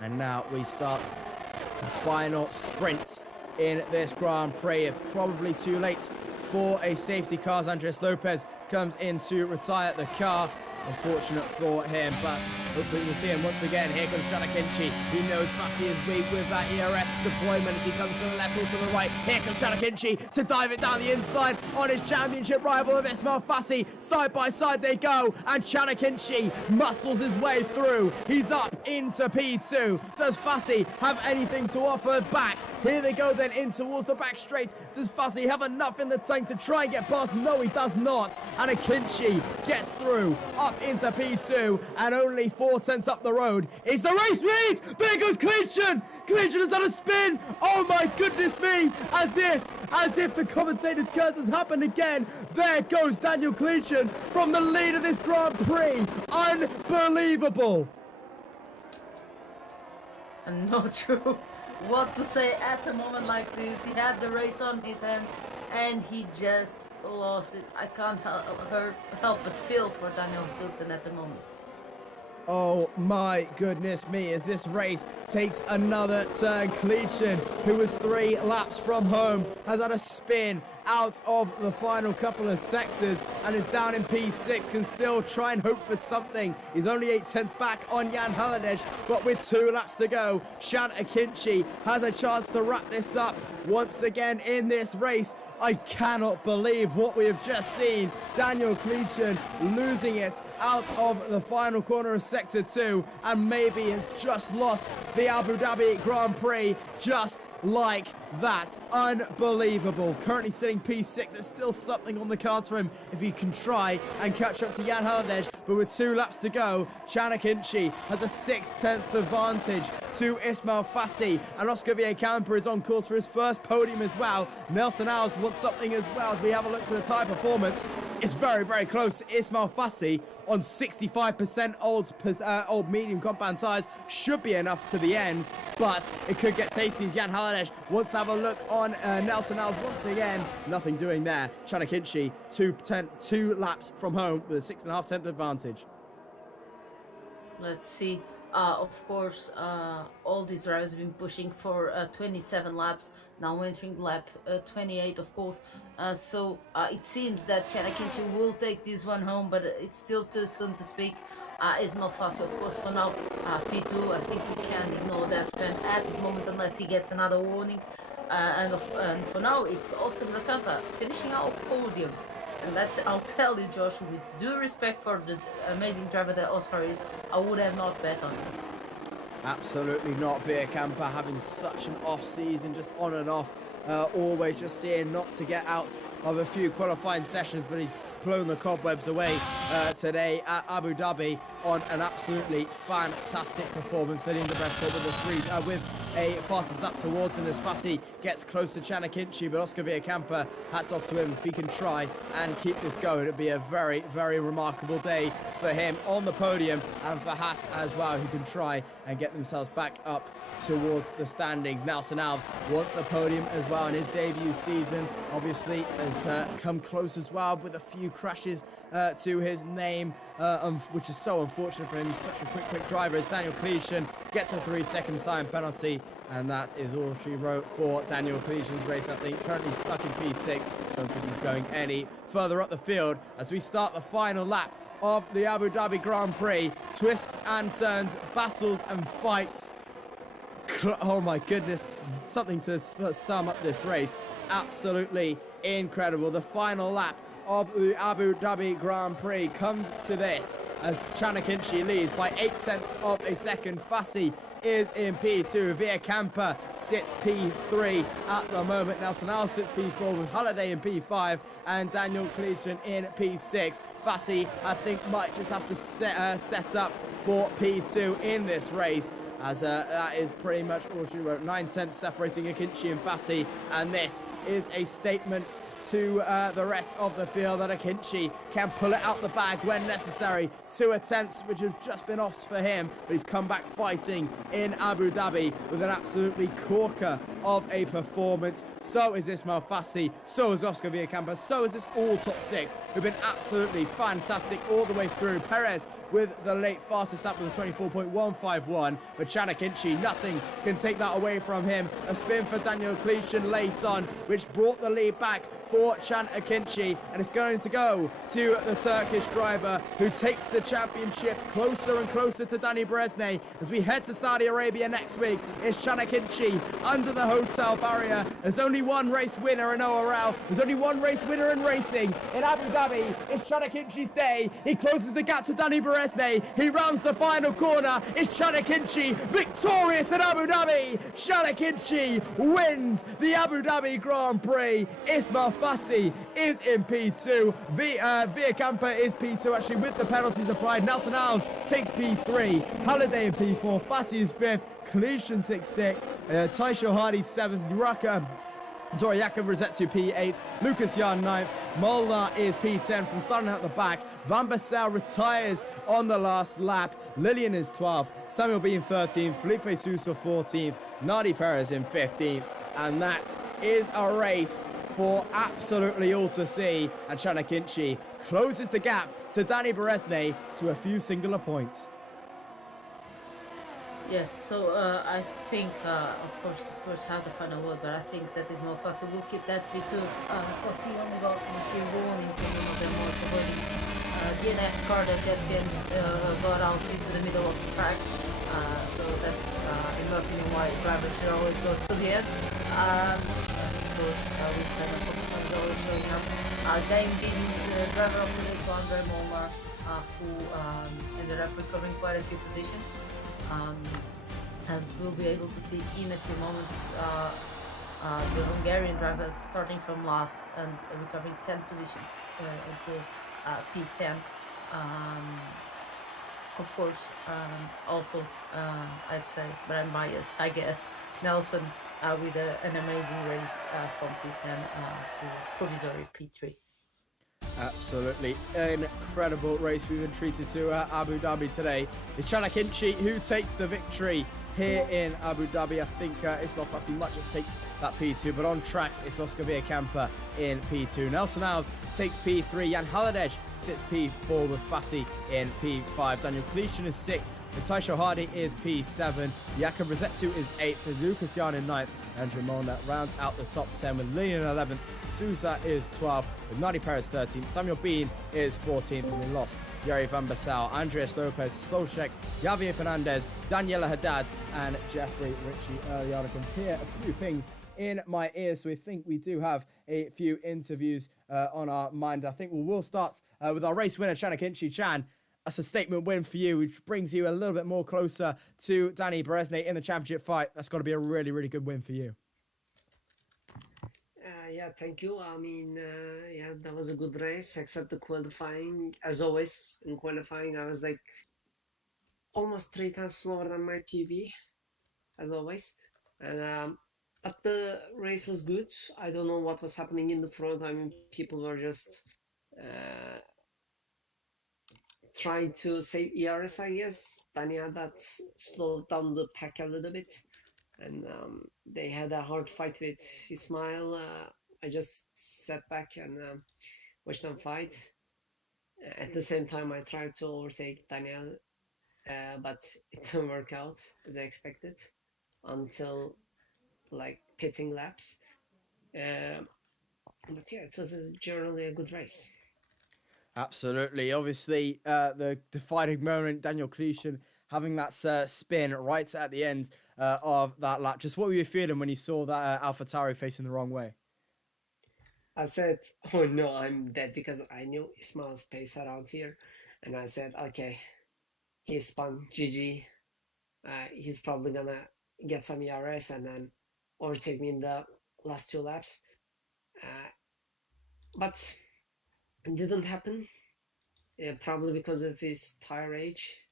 and now we start the final sprint in this Grand Prix. Probably too late for a safety car as Andres Lopez comes in to retire the car. Unfortunate for him, but hopefully we'll see him once again. Here comes Chanakinchi. He knows Fassi is weak with that ERS deployment as he comes to the left or to the right. Here comes Chanakinchi to dive it down the inside on his championship rival of Ismail Fassi. Side by side they go, and Chanakinchi muscles his way through. He's up into P2. Does Fassi have anything to offer back? Here they go then in towards the back straight. Does Fassi have enough in the tank to try and get past? No, he does not. And Akinci gets through up into P2, and only 4 tenths up the road is the race lead. There goes Cleason. Cleason has done a spin. Oh my goodness me. As if the commentator's curse has happened again. There goes Daniel Cleason from the lead of this Grand Prix. Unbelievable. I'm not sure what to say at a moment like this. He had the race on his hand and he just lost it. I can't help but feel for Daniel Cleason at the moment. Oh my goodness me, as this race takes another turn. Cleason, who was 3 laps from home, has had a spin out of the final couple of sectors and is down in P6, can still try and hope for something. He's only 8 tenths back on Jan Halliday, but with 2 laps to go, Shan Akinci has a chance to wrap this up once again in this race. I cannot believe what we have just seen. Daniel Cleason losing it out of the final corner of Sector 2 and maybe has just lost the Abu Dhabi Grand Prix just like that. Unbelievable. Currently sitting P6. There's still something on the cards for him if he can try and catch up to Jan Halliday. But with 2 laps to go, Chanakinchi has a 6/10 advantage to Ismail Fassi. And Oscar Villacampa is on course for his first podium as well. Nelson Alves wants something as well as we have a look to the tyre performance. It's very, very close to Ismail Fassi on 65% old medium compound tyres. Should be enough to the end, but it could get tasty as Jan Halliday wants to have a look on Nelson Alves once again. Nothing doing there. Chanakinchi 2 laps from home with a 6.5 tenth advantage. Let's see. Of course, all these drivers have been pushing for 27 laps, now entering lap 28, of course. So it seems that Chanakinchi will take this one home, but it's still too soon to speak. Ismail Fassi, of course, for now, P2, I think we can ignore that pen at this moment unless he gets another warning. And for now, it's Oscar de la Campa finishing our podium. And that, I'll tell you, Josh, with due respect for the amazing driver that Oscar is, I would have not bet on this. Absolutely not. Campa having such an off season, just on and off, always just seeing not to get out of a few qualifying sessions, but he's blown the cobwebs away today at Abu Dhabi on an absolutely fantastic performance, leading the best with a fastest lap towards him as Fassi gets close to Chanakinchi, but Oscar Campa, hats off to him if he can try and keep this going. It'd be a very, very remarkable day for him on the podium, and for Haas as well, who can try and get themselves back up towards the standings. Nelson Alves wants a podium as well in his debut season, obviously has come close as well with a few crashes to his name, which is so unfortunate for him. He's such a quick driver. As Daniel Cleation gets a 3-second time penalty, and that is all she wrote for Daniel Cleation's race. I think currently stuck in P6. Don't think he's going any further up the field as we start the final lap of the Abu Dhabi Grand Prix. Twists and turns, battles and fights. Oh my goodness, something to sum up this race. Absolutely incredible. The final lap of the Abu Dhabi Grand Prix comes to this as Chanakinchi leads by 0.8 of a second. Fassi is in P2. Campa sits P3 at the moment. Nelson Alves sits P4 with Holiday in P5 and Daniel Cleation in P6. Fassi, I think, might just have to set up for P2 in this race, as that is pretty much all she wrote. 0.9 separating Akinci and Fassi, and this is a statement to the rest of the field that Akinci can pull it out the bag when necessary. 2 attempts which have just been offs for him, but he's come back fighting in Abu Dhabi with an absolutely corker of a performance. So is Ismail Fassi, so is Oscar Villacampa, so is this all top 6 who've been absolutely fantastic all the way through. Perez with the late fastest lap with a 24.151, but Chanakinchi, nothing can take that away from him. A spin for Daniel Cleation late on, which brought the lead back for Chanakinchi, and it's going to go to the Turkish driver who takes the championship closer and closer to Dani Brezne as we head to Saudi Arabia next week. It's Chanakinchi under the hotel barrier. There's only one race winner in ORL. There's only one race winner in racing in Abu Dhabi. It's Chanakinchi's day. He closes the gap to Dani Brezne. He rounds the final corner. It's Chanakinchi victorious in Abu Dhabi. Chanakinchi wins the Abu Dhabi Grand Prix. Ismail Fassi is in P2. Villacampa is P2 actually with the penalties applied. Nelson Alves takes P3. Halliday in P4. Fassi is 5th. Cleation 6th. Taisho Hardy 7th. Jakob Rosetsu P8, Lucas Yarn 9th, Molnar is P10 from starting out the back. Van Bassel retires on the last lap. Lillian is 12th, Samuel Bean 13th, Felipe Sousa 14th, Nadi Perez in 15th. And that is a race for absolutely all to see. And Chanakinchi closes the gap to Dani Berezne to a few singular points. Yes, so I think, of course, the source has the final word, but I think that Ismail Fassi will keep that P2 because he only got 3 warnings, and one of them was avoiding DNF car that just got out into the middle of the track. So that's, in my opinion, why drivers should always go to the end. Of course, with the competition always showing up. Dame being the driver of the week, Andre Molnar, who ended up recovering quite a few positions. As we'll be able to see in a few moments, the Hungarian drivers starting from last and recovering 10 positions until P10. Of course, also I'd say, but I'm biased, I guess, Nelson with an amazing race from P10 to provisory P3. Absolutely incredible race we've been treated to at Abu Dhabi today. It's Chanakinchi who takes the victory here in Abu Dhabi. I think Ismail Fassi might just take that P2, but on track it's Oscar Villacampa in P2. Nelson Alves takes P3. Jan Haladesh sits P4 with Fassi in P5. Daniel Cletion is 6th. Taisho Hardy is P7. Jakub Rosetsu is 8th. With Lucas Jan in 9th. And Ramona rounds out the top 10 with Lillian 11th. Sousa is 12th. With Nadi Perez 13th. Samuel Bean is 14th. And we lost Yuri Van Bassal, Andreas Lopez, Stolchek, Javier Fernandez, Daniela Haddad, and Jeffrey Ritchie early on. I can hear a few things in my ears, so we think we do have a few interviews on our mind. I think we'll start with our race winner, Chanakinchi Chan. That's a statement win for you, which brings you a little bit more closer to Danny Berezne in the championship fight. That's got to be a really, really good win for you. Yeah, thank you. I mean, yeah, that was a good race, except the qualifying. As always, in qualifying, I was like almost 3 times slower than my PB, as always. And but the race was good. I don't know what was happening in the front. I mean, people were just trying to save ERS, I guess. Tanya that slowed down the pack a little bit, and they had a hard fight with Ismail. I just sat back and watched them fight. At the same time, I tried to overtake Daniel, but it didn't work out as I expected until like pitting laps. But yeah, it was generally a good race. Absolutely. Obviously, the defining moment, Daniel Cletion having that spin right at the end of that lap. Just what were you feeling when you saw that AlphaTauri facing the wrong way? I said, oh no, I'm dead, because I knew Ismail's pace around here. And I said, okay, he spun GG. He's probably gonna get some ERS and then overtake me in the last 2 laps. But it didn't happen, probably because of his tire age.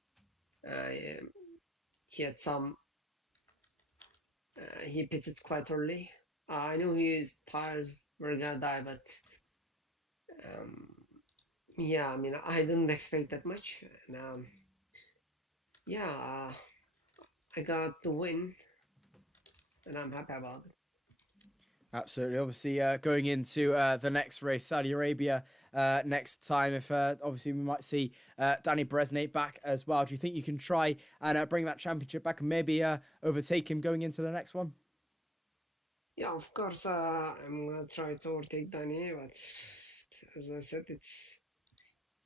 He had some, he pitted quite early. I knew his tires were gonna die, but yeah, I mean, I didn't expect that much. And yeah, I got the win, and I'm happy about it. Absolutely. Obviously, going into the next race, Saudi Arabia, next time, if obviously we might see Danny Berezne back as well. Do you think you can try and bring that championship back and maybe overtake him going into the next one? Yeah, of course, I'm gonna try to overtake Danny, but as I said,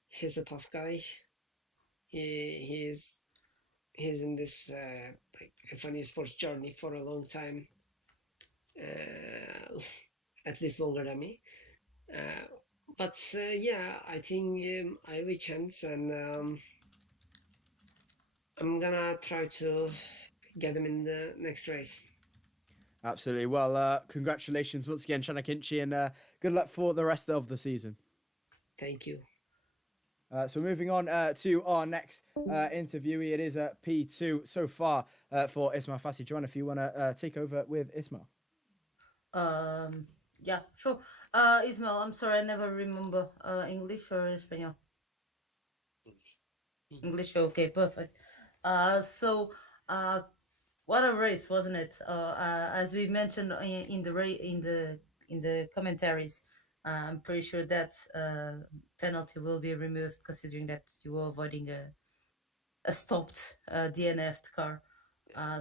he's a tough guy. He's in this like F1 esports journey for a long time, at least longer than me. But yeah, I think I have a chance, and I'm gonna try to get him in the next race. Absolutely. Well, congratulations once again, Shana Kinchi, and good luck for the rest of the season. Thank you. So moving on to our next interviewee, it is P2 so far for Ismail Fassi. Joanna, if you want to take over with Ismail. Yeah, sure. Ismail, I'm sorry, I never remember English or Espanol. English, okay, perfect. So, what a race, wasn't it? As we mentioned in the commentaries, I'm pretty sure that penalty will be removed, considering that you were avoiding a stopped DNF'd car.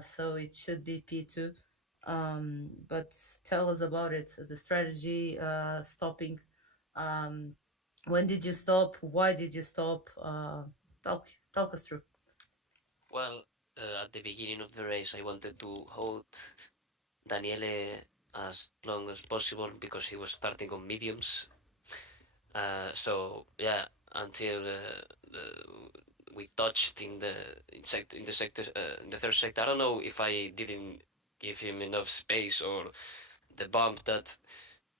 So it should be P2. But tell us about it. The strategy, stopping. When did you stop? Why did you stop? Talk us through. Well, at the beginning of the race, I wanted to hold Daniele as long as possible because he was starting on mediums. So yeah, until we touched in the third sector. I don't know if I didn't give him enough space or the bump that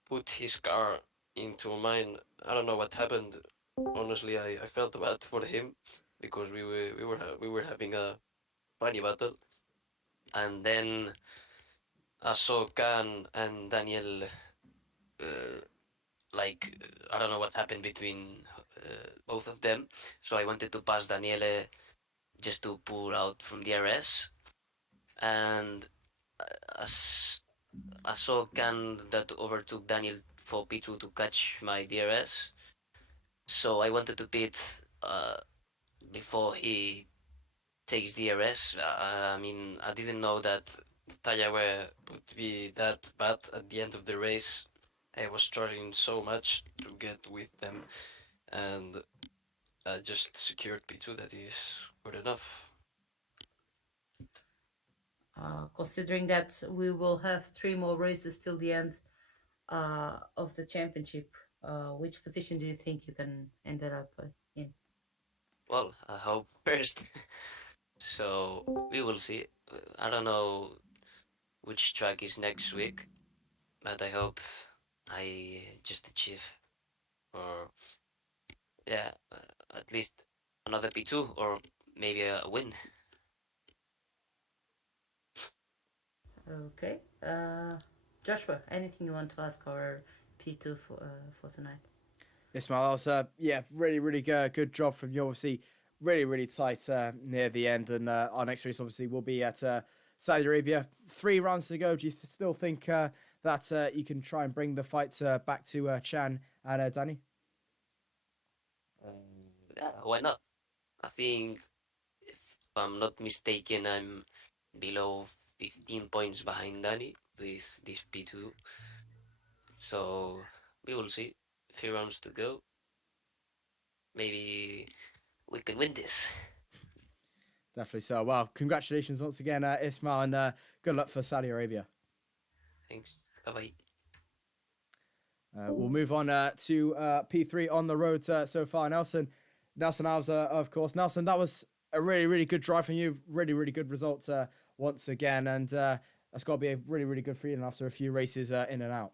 put his car into mine. I don't know what happened. Honestly, I felt bad for him because we were having a funny battle, and then I saw Khan and Daniel. Like I don't know what happened between both of them, so I wanted to pass Daniele just to pull out from the RS, and as I saw Khan that overtook Daniel for P2 to catch my DRS. So I wanted to pit before he takes DRS. I mean, I didn't know that the tire wear would be that bad at the end of the race. I was struggling so much to get with them, and I just secured P2. That is good enough. Considering that we will have 3 more races till the end of the championship, which position do you think you can end it up in? Well, I hope first. So we will see. I don't know which track is next week, but I hope I just achieve, or yeah, at least another P2 or maybe a win. Okay. Joshua, anything you want to ask our P2 for tonight? Ismail, that was yeah, really good job from you. Obviously, really tight near the end, and our next race obviously will be at Saudi Arabia. 3 rounds to go. Do you still think that you can try and bring the fight back to Chan and Danny? Yeah, why not? I think, if I'm not mistaken, I'm below 15 points behind Danny with this P2. So we will see. 3 rounds to go. Maybe we can win this. Definitely so. Well, congratulations once again, Ismail, and good luck for Saudi Arabia. Thanks. Bye bye. We'll move on to P3 on the road so far. Nelson Alza, of course. Nelson, that was a really good drive from you. Really good results once again. And that's got to be a really good feeling after a few races in and out.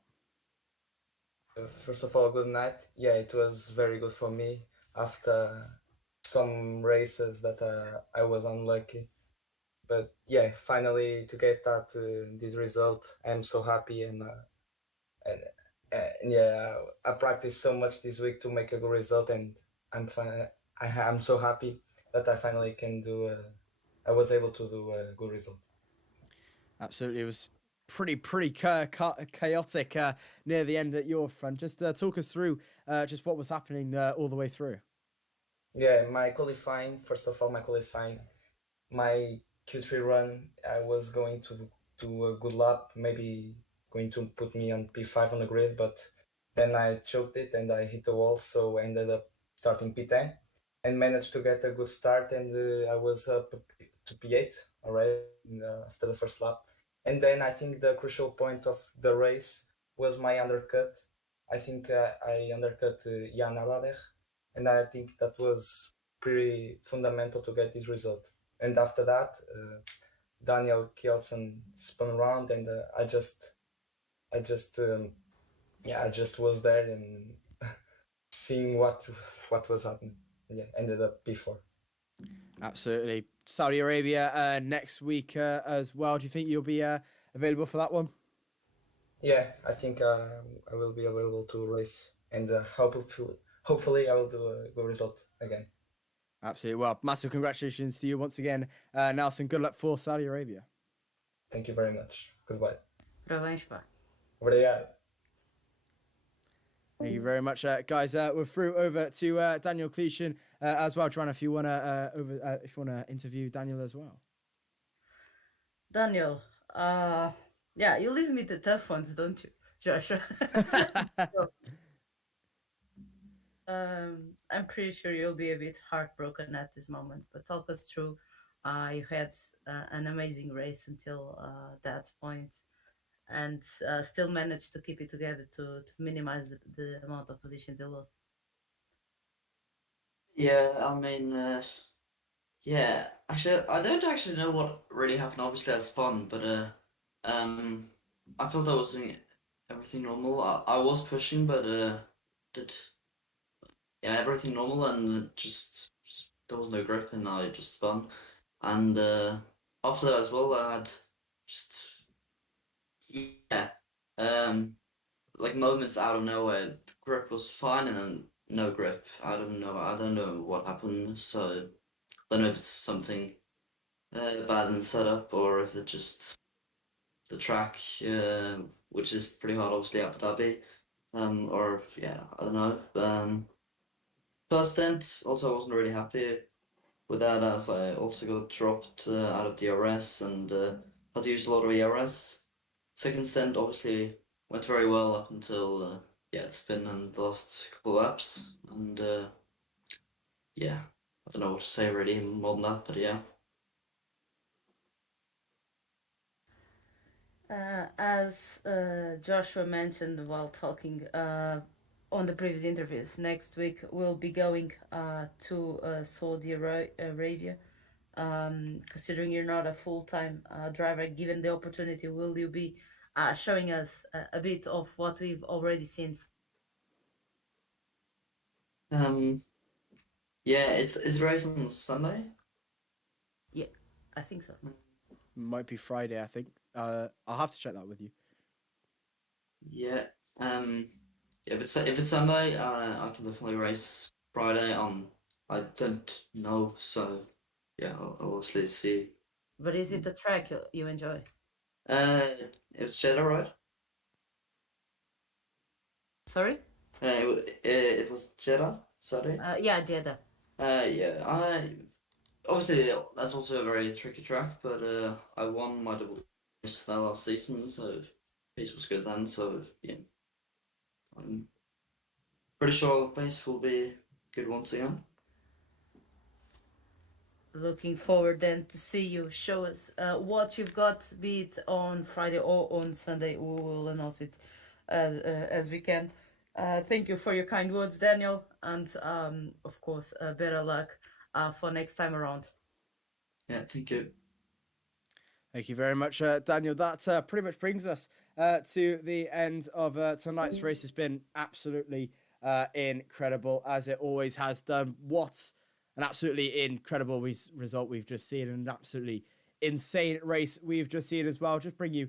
First of all, good night. Yeah, it was very good for me after some races that I was unlucky. But yeah, finally to get that this result, I'm so happy and yeah, I practiced so much this week to make a good result, and I'm so happy that I finally can do. I was able to do a good result. Absolutely, it was pretty chaotic near the end at your front. Just talk us through just what was happening all the way through. Yeah, my qualifying. First of all, my Q3 run, I was going to do a good lap, maybe going to put me on P5 on the grid, but then I choked it and I hit the wall, so I ended up starting P10 and managed to get a good start, and I was up to P8 already after the first lap. And then I think the crucial point of the race was my undercut. I think I undercut Jan Alader, and I think that was pretty fundamental to get this result. And after that, Daniel Kielsen spun around, and I just was there and seeing what was happening. Yeah, ended up P4. Absolutely. Saudi Arabia next week as well. Do you think you'll be available for that one? Yeah, I think I will be available to race, and hopefully I will do a good result again. Absolutely. Well, massive congratulations to you once again, Nelson. Good luck for Saudi Arabia. Thank you very much. Goodbye. Parabéns, pá. Obrigado. Thank you very much, guys. We're through over to Daniel Cleishan as well. Trying if you wanna interview Daniel as well. Daniel, yeah, you leave me the tough ones, don't you, Joshua? I'm pretty sure you'll be a bit heartbroken at this moment, but talk us through. You had an amazing race until that point, and still managed to keep it together to minimize the amount of positions you lost. Yeah, I mean, yeah. Actually, I don't actually know what really happened. Obviously, I spun, but I felt I was doing everything normal. I was pushing, but did yeah everything normal, and just there was no grip, and I just spun. And after that as well, I had just yeah, like moments out of nowhere. The grip was fine, and then no grip. I don't know. I don't know what happened. So I don't know if it's something bad in the setup or if it's just the track, which is pretty hard, obviously Abu Dhabi, or yeah, I don't know. first stint, also I wasn't really happy with that, as I also got dropped out of DRS and had to use a lot of ERS. Second stint obviously went very well up until the spin and the last couple of laps, and yeah, I don't know what to say really more than that, but yeah. As Joshua mentioned while talking on the previous interviews, next week we'll be going to Saudi Arabia. Considering you're not a full-time driver, given the opportunity, will you be showing us a bit of what we've already seen? Yeah, is the race on Sunday? Yeah, I think so. Might be Friday, I think. I'll have to check that with you. Yeah. If it's Sunday, I can definitely race Friday on. I don't know, so yeah, I'll obviously see. But is it a track you enjoy? It was Jeddah, right? Sorry? It was Jeddah Saturday. Yeah, Jeddah. Yeah. I obviously that's also a very tricky track, but I won my double race that last season, so pace was good then. So yeah, I'm pretty sure pace will be good once again. Looking forward then to see you show us what you've got, be it on Friday or on Sunday. We will announce it as we can. Thank you for your kind words, Daniel, and of course, better luck for next time around. Yeah, thank you. Thank you very much, Daniel. That pretty much brings us to the end of tonight's race. It's been absolutely incredible, as it always has done. What an absolutely incredible result we've just seen, and an absolutely insane race we've just seen as well. Just bring you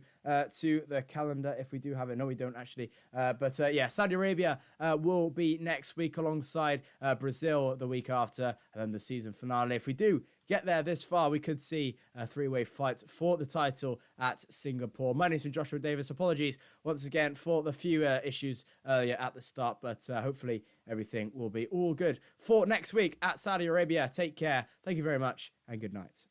to the calendar if we do have it. No, we don't actually. But yeah, Saudi Arabia will be next week alongside Brazil the week after, and then the season finale. If we do get there this far, we could see a three-way fight for the title at Singapore. My name's been Joshua Davis. Apologies once again for the few issues earlier at the start, but hopefully everything will be all good for next week at Saudi Arabia. Take care. Thank you very much, and good night.